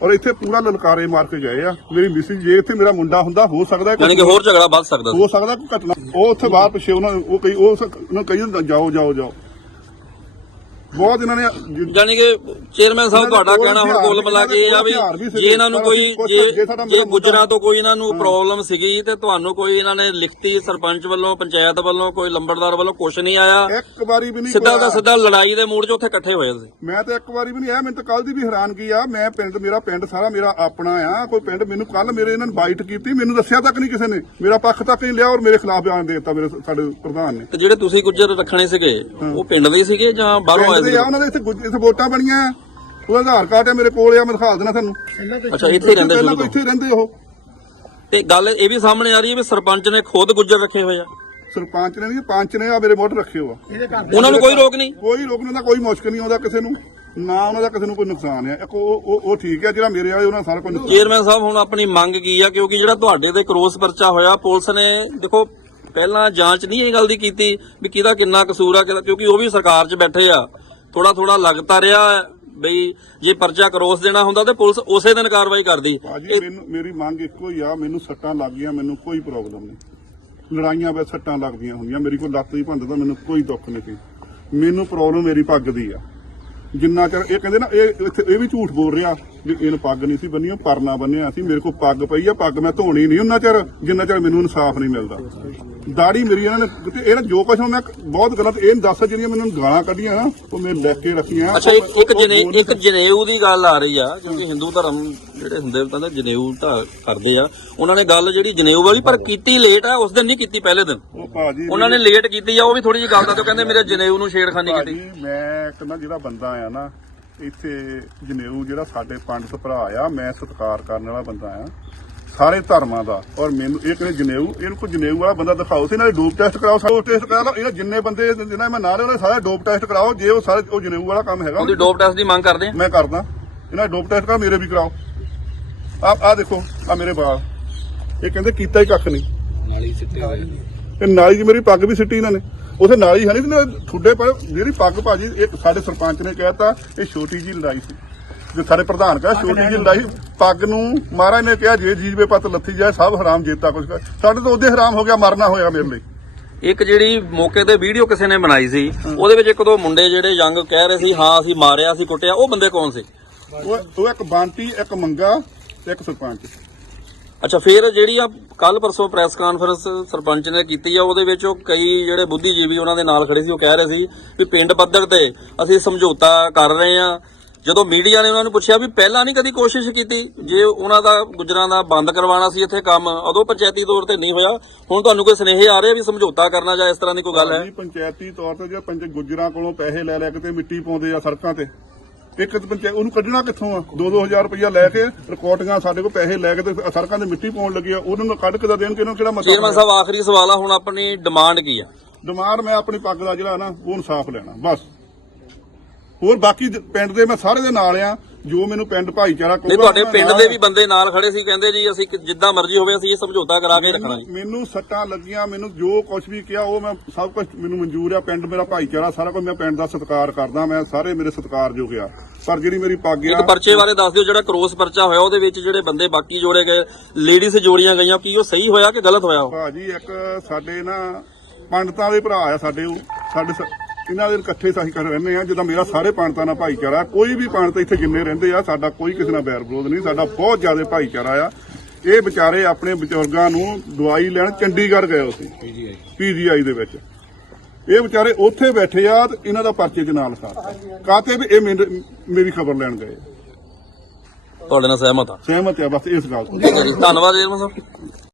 ਔਰ ਇੱਥੇ ਪੂਰਾ ਲਲਕਾਰੇ ਮਾਰ ਕੇ ਗਏ ਆ। ਮੇਰੀ ਮਿਸਿਸ ਜੇ ਇੱਥੇ ਮੇਰਾ ਮੁੰਡਾ ਹੁੰਦਾ ਹੋ ਸਕਦਾ ਹੈ ਯਾਨੀ ਕਿ ਹੋਰ ਝਗੜਾ ਵੱਧ ਸਕਦਾ ਸੀ। ਹੋ ਸਕਦਾ ਕੋਈ ਘਟਨਾ। ਉਹ ਉੱਥੇ ਬਾਹਰ ਪਿੱਛੇ ਉਹਨਾਂ ਨੂੰ- ਉਹ ਕਈ ਉਹ ਉਹਨਾਂ ਨੂੰ ਕਹੀ ਜਾਂਦਾ ਜਾਓ ਜਾਓ ਜਾਓ। ਬਹੁਤ ਇਹਨਾਂ ਨੇ ਜਿ- ਯਾਨੀ ਕਿ ਚੇਅਰਮੈਨ ਸਾਹਿਬ ਤੁਹਾਡਾ ਕਹਿਣਾ ਹੁਣ ਕੁੱਲ ਮਿਲਾ ਕੇ ਇਹ ਆ ਵੀ ਜੇ ਇਹਨਾਂ ਨੂੰ ਕੋਈ ਜੇ ਜੇ ਗੁਜਰਾਂ ਤੋਂ ਕੋਈ ਇਹਨਾਂ ਨੂੰ ਪ੍ਰੋਬਲਮ ਸੀਗੀ ਤੇ ਤੁਹਾਨੂੰ ਕੋਈ ਇਹਨਾਂ ਨੇ ਲਿਖਤੀ ਸਰਪੰਚ ਵੱਲੋਂ ਪੰਚਾਇਤ ਵੱਲੋਂ ਕੋਈ ਲੰਬੜਦਾਰ ਵੱਲੋਂ ਕੁਝ ਨਹੀਂ ਆਇਆ। ਇੱਕ ਵਾਰੀ ਵੀ ਨਹੀਂ ਸਿੱਧਾ ਦਾ ਸਿੱਧਾ ਲੜਾਈ ਦੇ ਮੂਡ 'ਚ ਉੱਥੇ ਇਕੱਠੇ ਹੋਏ ਸੀ। ਮੈਂ ਤਾਂ ਇੱਕ ਵਾਰੀ ਵੀ ਨਹੀਂ ਆਇਆ ਮੈਨੂੰ ਤਾਂ ਕੱਲ ਦੀ ਵੀ ਹੈਰਾਨਗੀ ਆ। ਮੈਂ ਪਿੰਡ ਮੇਰਾ ਪਿੰਡ ਸਾਰਾ ਮੇਰਾ ਆਪਣਾ ਆ। ਕੋਈ ਪਿੰਡ ਮੈਨੂੰ ਕੱਲ ਮੇਰੇ ਇਹਨਾਂ ਨੇ ਬਾਈਟ ਕੀਤੀ ਮੈਨੂੰ ਦੱਸਿਆ ਤੱਕ ਨਹੀਂ ਕਿਸੇ ਨੇ। ਮੇਰਾ ਪੱਖ ਤੱਕ ਨਹੀਂ ਲਿਆ ਔਰ ਮੇਰੇ ਖਿਲਾਫ ਬਿਆਨ ਦੇ ਦਿੱਤਾ ਮੇਰੇ ਸਾਡੇ ਪ੍ਰਧਾਨ ਨੇ। ਤੇ ਜਿਹੜੇ ਤੁਸੀਂ ਗੁੱਜਰ ਰੱਖਣੇ ਸੀਗੇ ਉਹ ਪਿੰਡ ਦੇ ਹੀ ਸੀਗੇ ਜਾਂ ਬਾਹਰੋਂ ਆਏ ਦੇ ਆ ਸੀਗੇ ਉਹਨਾਂ ਦੇ ਇੱਥੇ ਗੁੱਜ- ਇੱਥੇ ਵੋਟਾਂ ਬਣੀਆਂ ਆ। ਉਹਦਾ ਆਧਾਰ ਕਾਰਡ ਆ ਮੇਰੇ ਕੋਲ ਆ ਮੈਂ ਦਿਖਾ ਦੇਣਾ ਤੁਹਾਨੂੰ। ਅੱਛਾ ਇੱਥੇ ਹੀ ਰਹਿੰਦੇ ਪਹਿਲਾਂ ਸ਼ੁਰੂ ਤੋਂ? ਤੋਂ ਇੱਥੇ ਰਹਿੰਦੇ ਉਹ। ਤੇ ਗੱਲ ਇਹ ਵੀ ਸਾਹਮਣੇ ਆ ਰਹੀ ਹੈ ਵੀ ਸਰਪੰਚ ਨੇ ਖੁਦ ਗੁੱਜਰ ਰੱਖੇ ਹੋਏ ਆ। ਸਰਪੰਚ ਨੇ ਨਹੀਂ ਪੰਚ ਨੇ ਆ ਮੇਰੇ ਵੋਟ ਰੱਖੇ ਹੋ ਆ। ਉਹਨਾਂ ਨੂੰ ਕੋਈ ਰੋਕ ਨਹੀਂ? ਕੋਈ ਰੋਕਣ ਦਾ ਕੋਈ ਮੁਸ਼ਕਲ ਨਹੀਂ ਆਉਂਦਾ ਕਿਸੇ ਨੂੰ। ਨਾ ਉਹਨਾਂ ਦਾ ਕਿਸੇ ਨੂੰ ਕੋਈ ਨੁਕਸਾਨ ਆ। ਇੱਕ ਉਹ ਉਹ- ਉਹ ਠੀਕ ਹੈ ਜਿਹੜਾ ਮੇਰੇ ਵਾਲੇ ਉਹਨਾਂ ਦਾ ਸਾਰਾ ਕੁਝ ਨੁਕਸਾਨ ਚੇਅਰਮੈਨ ਸਾਹਿਬ ਹੁਣ ਆਪਣੀ ਮੰਗ ਕੀ ਆ? ਕਿਉਂਕਿ ਜਿਹੜਾ ਤੁਹਾਡੇ ਤੇ ਕਰੋਸ ਪਰਚਾ ਹੋਇਆ ਪੁਲਿਸ ਨੇ ਦੇਖੋ ਪਹਿਲਾਂ ਜਾਂਚ ਨਹੀਂ ਇਹ ਗੱਲ ਦੀ ਕੀਤੀ ਵੀ ਕਿਹਦਾ ਕਿੰਨਾ ਕਸੂਰ ਆ ਕਿਹਦਾ- ਕਿਉਂਕਿ ਉਹ ਵੀ ਸਰਕਾਰ 'ਚ ਬੈਠੇ ਆ। ਥੋੜਾ ਥੋੜਾ ਲੱਗਦਾ ਰਿਹਾ ਬਈ ਜੇ ਪਰਚਾ ਕਰੋਸ ਦੇਣਾ ਹੁੰਦਾ ਤੇ ਪੁਲਿਸ ਉਸੇ ਦਿਨ ਕਾਰਵਾਈ ਕਰਦੀ। ਭਾਜੀ ਮੈਨੂੰ ਮੇਰੀ ਮੰਗ ਇੱਕੋ ਹੀ ਆ ਮੈਨੂੰ ਸੱਟਾਂ ਲੱਗ ਗਈਆਂ ਮੈਨੂੰ ਕੋਈ ਪ੍ਰੋਬਲਮ ਨਹੀਂ। ਲੜਾਈਆਂ ਵਿੱਚ ਸੱਟਾਂ ਲੱਗਦੀਆਂ ਹੁੰਦੀਆਂ ਮੇਰੀ ਕੋਈ ਲੱਤ ਹੀ ਭੰਦ ਤਾਂ ਮੈਨੂੰ ਕੋਈ ਦੁੱਖ ਨਹੀਂ ਸੀ। ਮੈਨੂੰ ਪ੍ਰੋਬਲਮ ਮੇਰੀ ਪੱਗ ਦੀ ਆ। ਜਿੰਨਾ ਚਿਰ ਇਹ ਕਹਿੰਦੇ ਨਾ ਇਹ ਇਹ ਵੀ ਝੂਠ ਬੋਲ ਰਿਹਾ। ਵੀ ਇਹਨ ਪੱਗ ਨਹੀਂ ਸੀ ਬੰਨੀ ਉਹ ਪਰਨਾ ਬੰਨਿਆ ਸੀ ਮੇਰੇ ਕੋਲ ਪੱਗ ਪਈ ਆ ਪੱਗ ਮੈਂ ਧੋਣੀ ਨਹੀਂ ਉਹਨਾਂ ਚਿਰ ਜਿੰਨਾ ਚਿਰ ਮੈਨੂੰ ਇਨਸਾਫ ਨਹੀਂ ਮਿਲਦਾ। ਦਾੜੀ ਮੇਰੀ ਇਹਨਾਂ ਨੇ ਤੇ ਇਹਨਾਂ ਜੋ ਕੁਝ ਮੈਂ ਬਹੁਤ ਗਲਤ ਇਹ ਦੱਸ ਜਿਹੜੀਆਂ ਮੈਨੂੰ ਗਾਲਾਂ ਕੱਢੀਆਂ ਨਾ ਉਹ ਮੈਂ ਲੈ ਕੇ ਰੱਖੀਆਂ। ਅੱਛਾ ਇੱਕ ਜਨੇ ਇੱਕ ਜਨੇਊ ਦੀ ਗੱਲ ਆ ਰਹੀ ਆ ਕਿਉਂਕਿ ਹਿੰਦੂ ਧਰਮ ਜਿਹੜੇ ਹੁੰਦੇ ਕਹਿੰਦੇ ਜਨੇਊ ਤਾਂ ਕਰਦੇ ਆ। ਉਹਨਾਂ ਨੇ ਗੱਲ ਜਿਹੜੀ ਜਨੇਊ ਵਾਲੀ ਪਰ ਕੀਤੀ ਲੇਟ ਆ ਉਸ ਦਿਨ ਨਹੀਂ ਕੀਤੀ ਪਹਿਲੇ ਦਿਨ। ਉਹ ਭਾਜੀ ਉਹਨਾਂ ਨੇ ਲੇਟ ਕੀਤੀ ਆ ਉਹ ਵੀ ਥੋੜੀ ਜਿਹੀ ਗੱਲ ਦੱਸੋ ਕਹਿੰਦੇ ਮੇਰੇ ਜਨੇਊ ਨੂੰ ਛੇੜਖਾਨੀ ਕੀਤੀ। ਮੈਂ ਕਹਿੰਦਾ ਜਿਹੜਾ ਬੰਦਾ ਆ ਨਾ ਇੱਥੇ ਜਨੇਊ ਜਿਹੜਾ ਸਾਡੇ ਪੰਡਤ ਭਰਾ ਆ ਮੈਂ ਸਤਿਕਾਰ ਕਰਨ ਵਾਲਾ ਬੰਦਾ ਆ। ਸਾਰੇ ਧਰਮਾਂ ਦਾ। ਔਰ ਮੈਨੂੰ ਇਹ ਕਹਿੰਦੇ ਜਨੇਊ ਇਹਨੂੰ ਕੋਈ ਜਨੇਊ ਵਾਲਾ ਬੰਦਾ ਦਿਖਾਓ ਸੀ ਨਾਲੇ ਡੋਪ ਟੈਸਟ ਕਰਾਓ ਸਾਰੇ ਟੈਸਟ ਕਰਾ ਲਓ। ਇਹਨਾਂ ਜਿੰਨੇ ਬੰਦੇ ਜਿਹਨਾਂ ਮੈਂ ਨਾਲ ਉਹਨਾਂ ਸਾਰੇ ਡੋਪ ਟੈਸਟ ਕਰਾਓ ਜੇ ਉਹ ਸਾਰੇ ਉਹ ਜਨੇਊ ਵਾਲਾ ਕੰਮ ਹੈਗਾ। ਉਹਦੀ ਡੋਪ ਟੈਸਟ ਦੀ ਮੰਗ ਕਰਦੇ ਆ? ਮੈਂ ਕਰਦਾ। ਇਹਨਾਂ ਡੋਪ ਟੈਸਟ ਕਰਾ ਮੇਰੇ ਵੀ ਕਰਾਓ। ਆ ਆ ਦੇਖੋ ਆ ਮੇਰੇ ਬਾਲ ਇਹ ਕਹਿੰਦੇ ਕੀਤਾ ਹੀ ਕੱਖ ਨਹੀਂ। ਤੇ ਨਾਲੀ 'ਚ ਮੇਰੀ ਪੱਗ ਵੀ ਸਿੱਟੀ ਇਹਨਾਂ ਨੇ। ਉਥੇ ਨਾਲੀ ਹੈ ਨਹੀਂ ਤੇ ਠੁੱਡੇ ਪਰ ਜਿਹੜੀ ਪੱਗ ਭਾਜੀ ਇੱਕ ਸਾਡੇ ਸਰਪੰਚ ਨੇ ਕਹਿਤਾ ਇਹ ਛੋਟੀ ਜੀ ਲੜਾਈ ਸੀ। ਜੋ ਸਾਡੇ ਪ੍ਰਧਾਨ ਕਹਾ ਛੋਟੀ ਜੀ ਲੜਾਈ ਪੱਗ ਨੂੰ ਮਹਾਰਾਜ ਨੇ ਕਿਹਾ ਜੇ ਜੀਜਵੇ ਪੱਤ ਲੱਥੀ ਜਾਏ ਸਭ ਹਰਾਮ ਜੇਤਾ ਕੁਛ ਸਾਡੇ ਤਾਂ ਉਹਦੇ ਹਰਾਮ ਹੋ ਗਿਆ ਮਰਨਾ ਹੋਇਆ ਮੇਰੇ ਲਈ। ਇੱਕ ਜਿਹੜੀ ਮੌਕੇ ਤੇ ਵੀਡੀਓ ਕਿਸੇ ਨੇ ਬਣਾਈ ਸੀ ਉਹਦੇ ਵਿੱਚ ਇੱਕ ਦੋ ਮੁੰਡੇ ਜਿਹੜੇ ਯੰਗ ਕਹਿ ਰਹੇ ਸੀ ਹਾਂ ਅਸੀਂ ਮਾਰਿਆ ਸੀ ਕੁੱਟਿਆ ਉਹ ਬੰਦੇ ਕੌਣ ਸੀ? ਉਹ ਉਹ ਇੱਕ ਬਾਂਟੀ ਇੱਕ ਮੰਗਾ ਇੱਕ ਸਰਪੰਚ। ਅੱਛਾ, ਫਿਰ ਜਿਹੜੀ ਆ ਕੱਲ ਪਰਸੋਂ ਪ੍ਰੈਸ ਕਾਨਫਰੰਸ ਸਰਪੰਚ ਨੇ ਕੀਤੀ ਆ, ਉਹਦੇ ਵਿੱਚ ਉਹ ਕਈ ਜਿਹੜੇ ਬੁੱਧੀਜੀਵੀ ਉਹਨਾਂ ਦੇ ਨਾਲ ਖੜੇ ਸੀ, ਉਹ ਕਹਿ ਰਹੇ ਸੀ ਵੀ ਪਿੰਡ ਪੱਧਰ ਤੇ ਅਸੀਂ ਸਮਝੌਤਾ ਕਰ ਰਹੇ ਆ। ਜਦੋਂ ਮੀਡੀਆ ਨੇ ਉਹਨਾਂ ਨੂੰ ਪੁੱਛਿਆ ਵੀ ਪਹਿਲਾਂ ਨਹੀਂ ਕਦੀ ਕੋਸ਼ਿਸ਼ ਕੀਤੀ, ਜੇ ਉਹਨਾਂ ਦਾ ਗੁਜਰਾਂ ਦਾ ਬੰਦ ਕਰਵਾਉਣਾ ਸੀ ਇੱਥੇ ਕੰਮ, ਉਦੋਂ ਪੰਚਾਇਤੀ ਤੌਰ ਤੇ ਨਹੀਂ ਹੋਇਆ। ਹੁਣ ਤੁਹਾਨੂੰ ਕੋਈ ਸੁਨੇਹੇ ਆ ਰਹੇ ਵੀ ਸਮਝੌਤਾ ਕਰਨਾ ਜਾਂ ਇਸ ਤਰ੍ਹਾਂ ਦੀ ਕੋਈ ਗੱਲ ਹੈ? ਪੰਚਾਇਤੀ ਤੌਰ ਤੇ ਜੇ ਪੰਚ ਗੁਜਰਾਂ ਕੋਲੋਂ ਪੈਸੇ ਲੈ ਲੈ ਕੇ ਤੇ ਮਿੱਟੀ ਪਾਉਂਦੇ ਆ ਸੜਕਾਂ ਤੇ। ਇੱਕ ਪੰਚਾਇਤ ਉਹਨੂੰ ਕੱਢਣਾ ਕਿੱਥੋਂ ਆ? 2-2000 ਰੁਪਇਆ ਲੈ ਕੇ ਰਿਕਾਰਡਿੰਗਾਂ ਸਾਡੇ ਕੋਲ ਪੈਸੇ ਲੈ ਕੇ ਤੇ ਸੜਕਾਂ ਤੇ ਮਿੱਟੀ ਪਾਉਣ ਲੱਗੇ ਆ। ਉਹਨਾਂ ਨੂੰ ਕੱਢ ਕੇ ਤਾਂ ਦੇਣਗੇ ਇਹਨਾਂ ਨੂੰ ਕਿਹੜਾ ਚੇਅਰਮੈਨ ਮਸਲਾ ਸਾਹਿਬ ਆਖਰੀ ਸਵਾਲ ਆ ਹੁਣ ਆਪਣੀ ਡਿਮਾਂਡ ਕੀ ਆ? ਡਿਮਾਂਡ ਮੈਂ ਆਪਣੀ ਪੱਗ ਦਾ ਜਿਹੜਾ ਨਾ ਉਹ ਇਨਸਾਫ ਲੈਣਾ ਬਸ। ਹੋਰ ਬਾਕੀ ਦ- ਪਿੰਡ ਦੇ ਮੈਂ ਸਾਰੇ ਦੇ ਨਾਲ ਆ। ਜੋ ਮੈਨੂੰ ਪਿੰਡ ਭਾਈਚਾਰਾ ਨਹੀਂ ਤੁਹਾਡੇ ਪਿੰਡ ਦੇ ਵੀ ਬੰਦੇ ਨਾਲ ਖੜੇ ਸੀ ਕਹਿੰਦੇ ਜੀ ਅਸੀਂ ਕਿ- ਜਿੱਦਾਂ ਮਰਜ਼ੀ ਹੋਵੇ ਅਸੀਂ ਇਹ ਸਮਝੌਤਾ ਕਰਾ ਕੇ ਰੱਖਣਾ ਜੀ। ਮੈਨੂੰ- ਸੱਟਾਂ ਲੱਗੀਆਂ ਮੈਨੂੰ ਜੋ ਕੁਝ ਵੀ ਕਿਹਾ ਉਹ ਮੈਂ ਸਭ ਕੁਝ ਮੈਨੂੰ ਮਨਜ਼ੂਰ ਆ ਪਿੰਡ ਮੇਰਾ ਭਾਈਚਾਰਾ ਸਾਰਾ ਕੁਝ ਮੈਂ ਪਿੰਡ ਦਾ ਸਤਿਕਾਰ ਕਰਦਾ ਮੈਂ ਸਾਰੇ ਮੇਰੇ ਸਤਿਕਾਰਯੋਗ ਆ। ਪਰ ਜਿਹੜੀ ਮੇਰੀ ਪੱਗ ਆ ਇੱਕ ਪਰਚੇ ਬਾਰੇ ਦੱਸ ਦਿਓ ਜਿਹੜਾ ਕਰੋਸ ਪਰਚਾ ਹੋਇਆ ਉਹਦੇ ਵਿੱਚ ਜਿਹੜੇ ਬੰਦੇ ਬਾਕੀ ਜੋੜੇ ਗਏ ਲੇਡੀਜ਼ ਜੋੜੀਆਂ ਗਈਆਂ ਕੀ ਉਹ ਸਹੀ ਹੋਇਆ ਕਿ ਗਲਤ ਹੋਇਆ ਉਹ? ਭਾਜੀ ਇੱਕ ਸਾਡੇ ਨਾ ਪੰਡਤਾਂ ਦੇ ਭਰਾ ਆ ਸਾਡੇ ਉਹ ਸਾਡੇ ਸ- ਇਹਨਾਂ ਦੇ ਇਕੱਠੇ ਸਾਹੀ ਕਰ ਰਹਿੰਦੇ ਆ ਜਿੱਦਾਂ ਮੇਰਾ ਸਾਰੇ ਪੰਡਤਾਂ ਨਾਲ ਭਾਈਚਾਰਾ ਕੋਈ ਵੀ ਪੰਡਤ ਇੱਥੇ ਜਿੰਨੇ ਰਹਿੰਦੇ ਆ ਸਾਡਾ ਕੋਈ ਕਿਸੇ ਨਾਲ ਬੈਰ ਵਿਰੋਧ ਨਹੀਂ ਸਾਡਾ ਬਹੁਤ ਜ਼ਿਆਦਾ ਭਾਈਚਾਰਾ ਆ। ਇਹ ਵਿਚਾਰੇ ਆਪਣੇ ਬਜ਼ੁਰਗਾਂ ਨੂੰ ਦਵਾਈ ਲੈਣ ਚੰਡੀਗੜ੍ਹ ਗਏ ਸੀ ਪੀਜੀਆਈ ਦੇ ਵਿੱਚ। ਇਹ ਵਿਚਾਰੇ ਉੱਥੇ ਬੈਠੇ ਆ ਤੇ ਇਹਨਾਂ ਦਾ ਪਰਚੇ 'ਚ ਨਾਲ ਸਾਥ ਕਾਤੇ ਵੀ ਇਹ ਮੇਰੇ- ਖਬਰ ਲੈਣ ਗਏ ਤੁਹਾਡੇ ਨਾਲ ਸਹਿਮਤ ਆ ਸਹਿਮਤ ਆ ਬਸ ਇਸ ਗੱਲ ਤੋਂ। ਧੰਨਵਾਦ ਜੇਰਮਨ ਸਾਹਿਬ।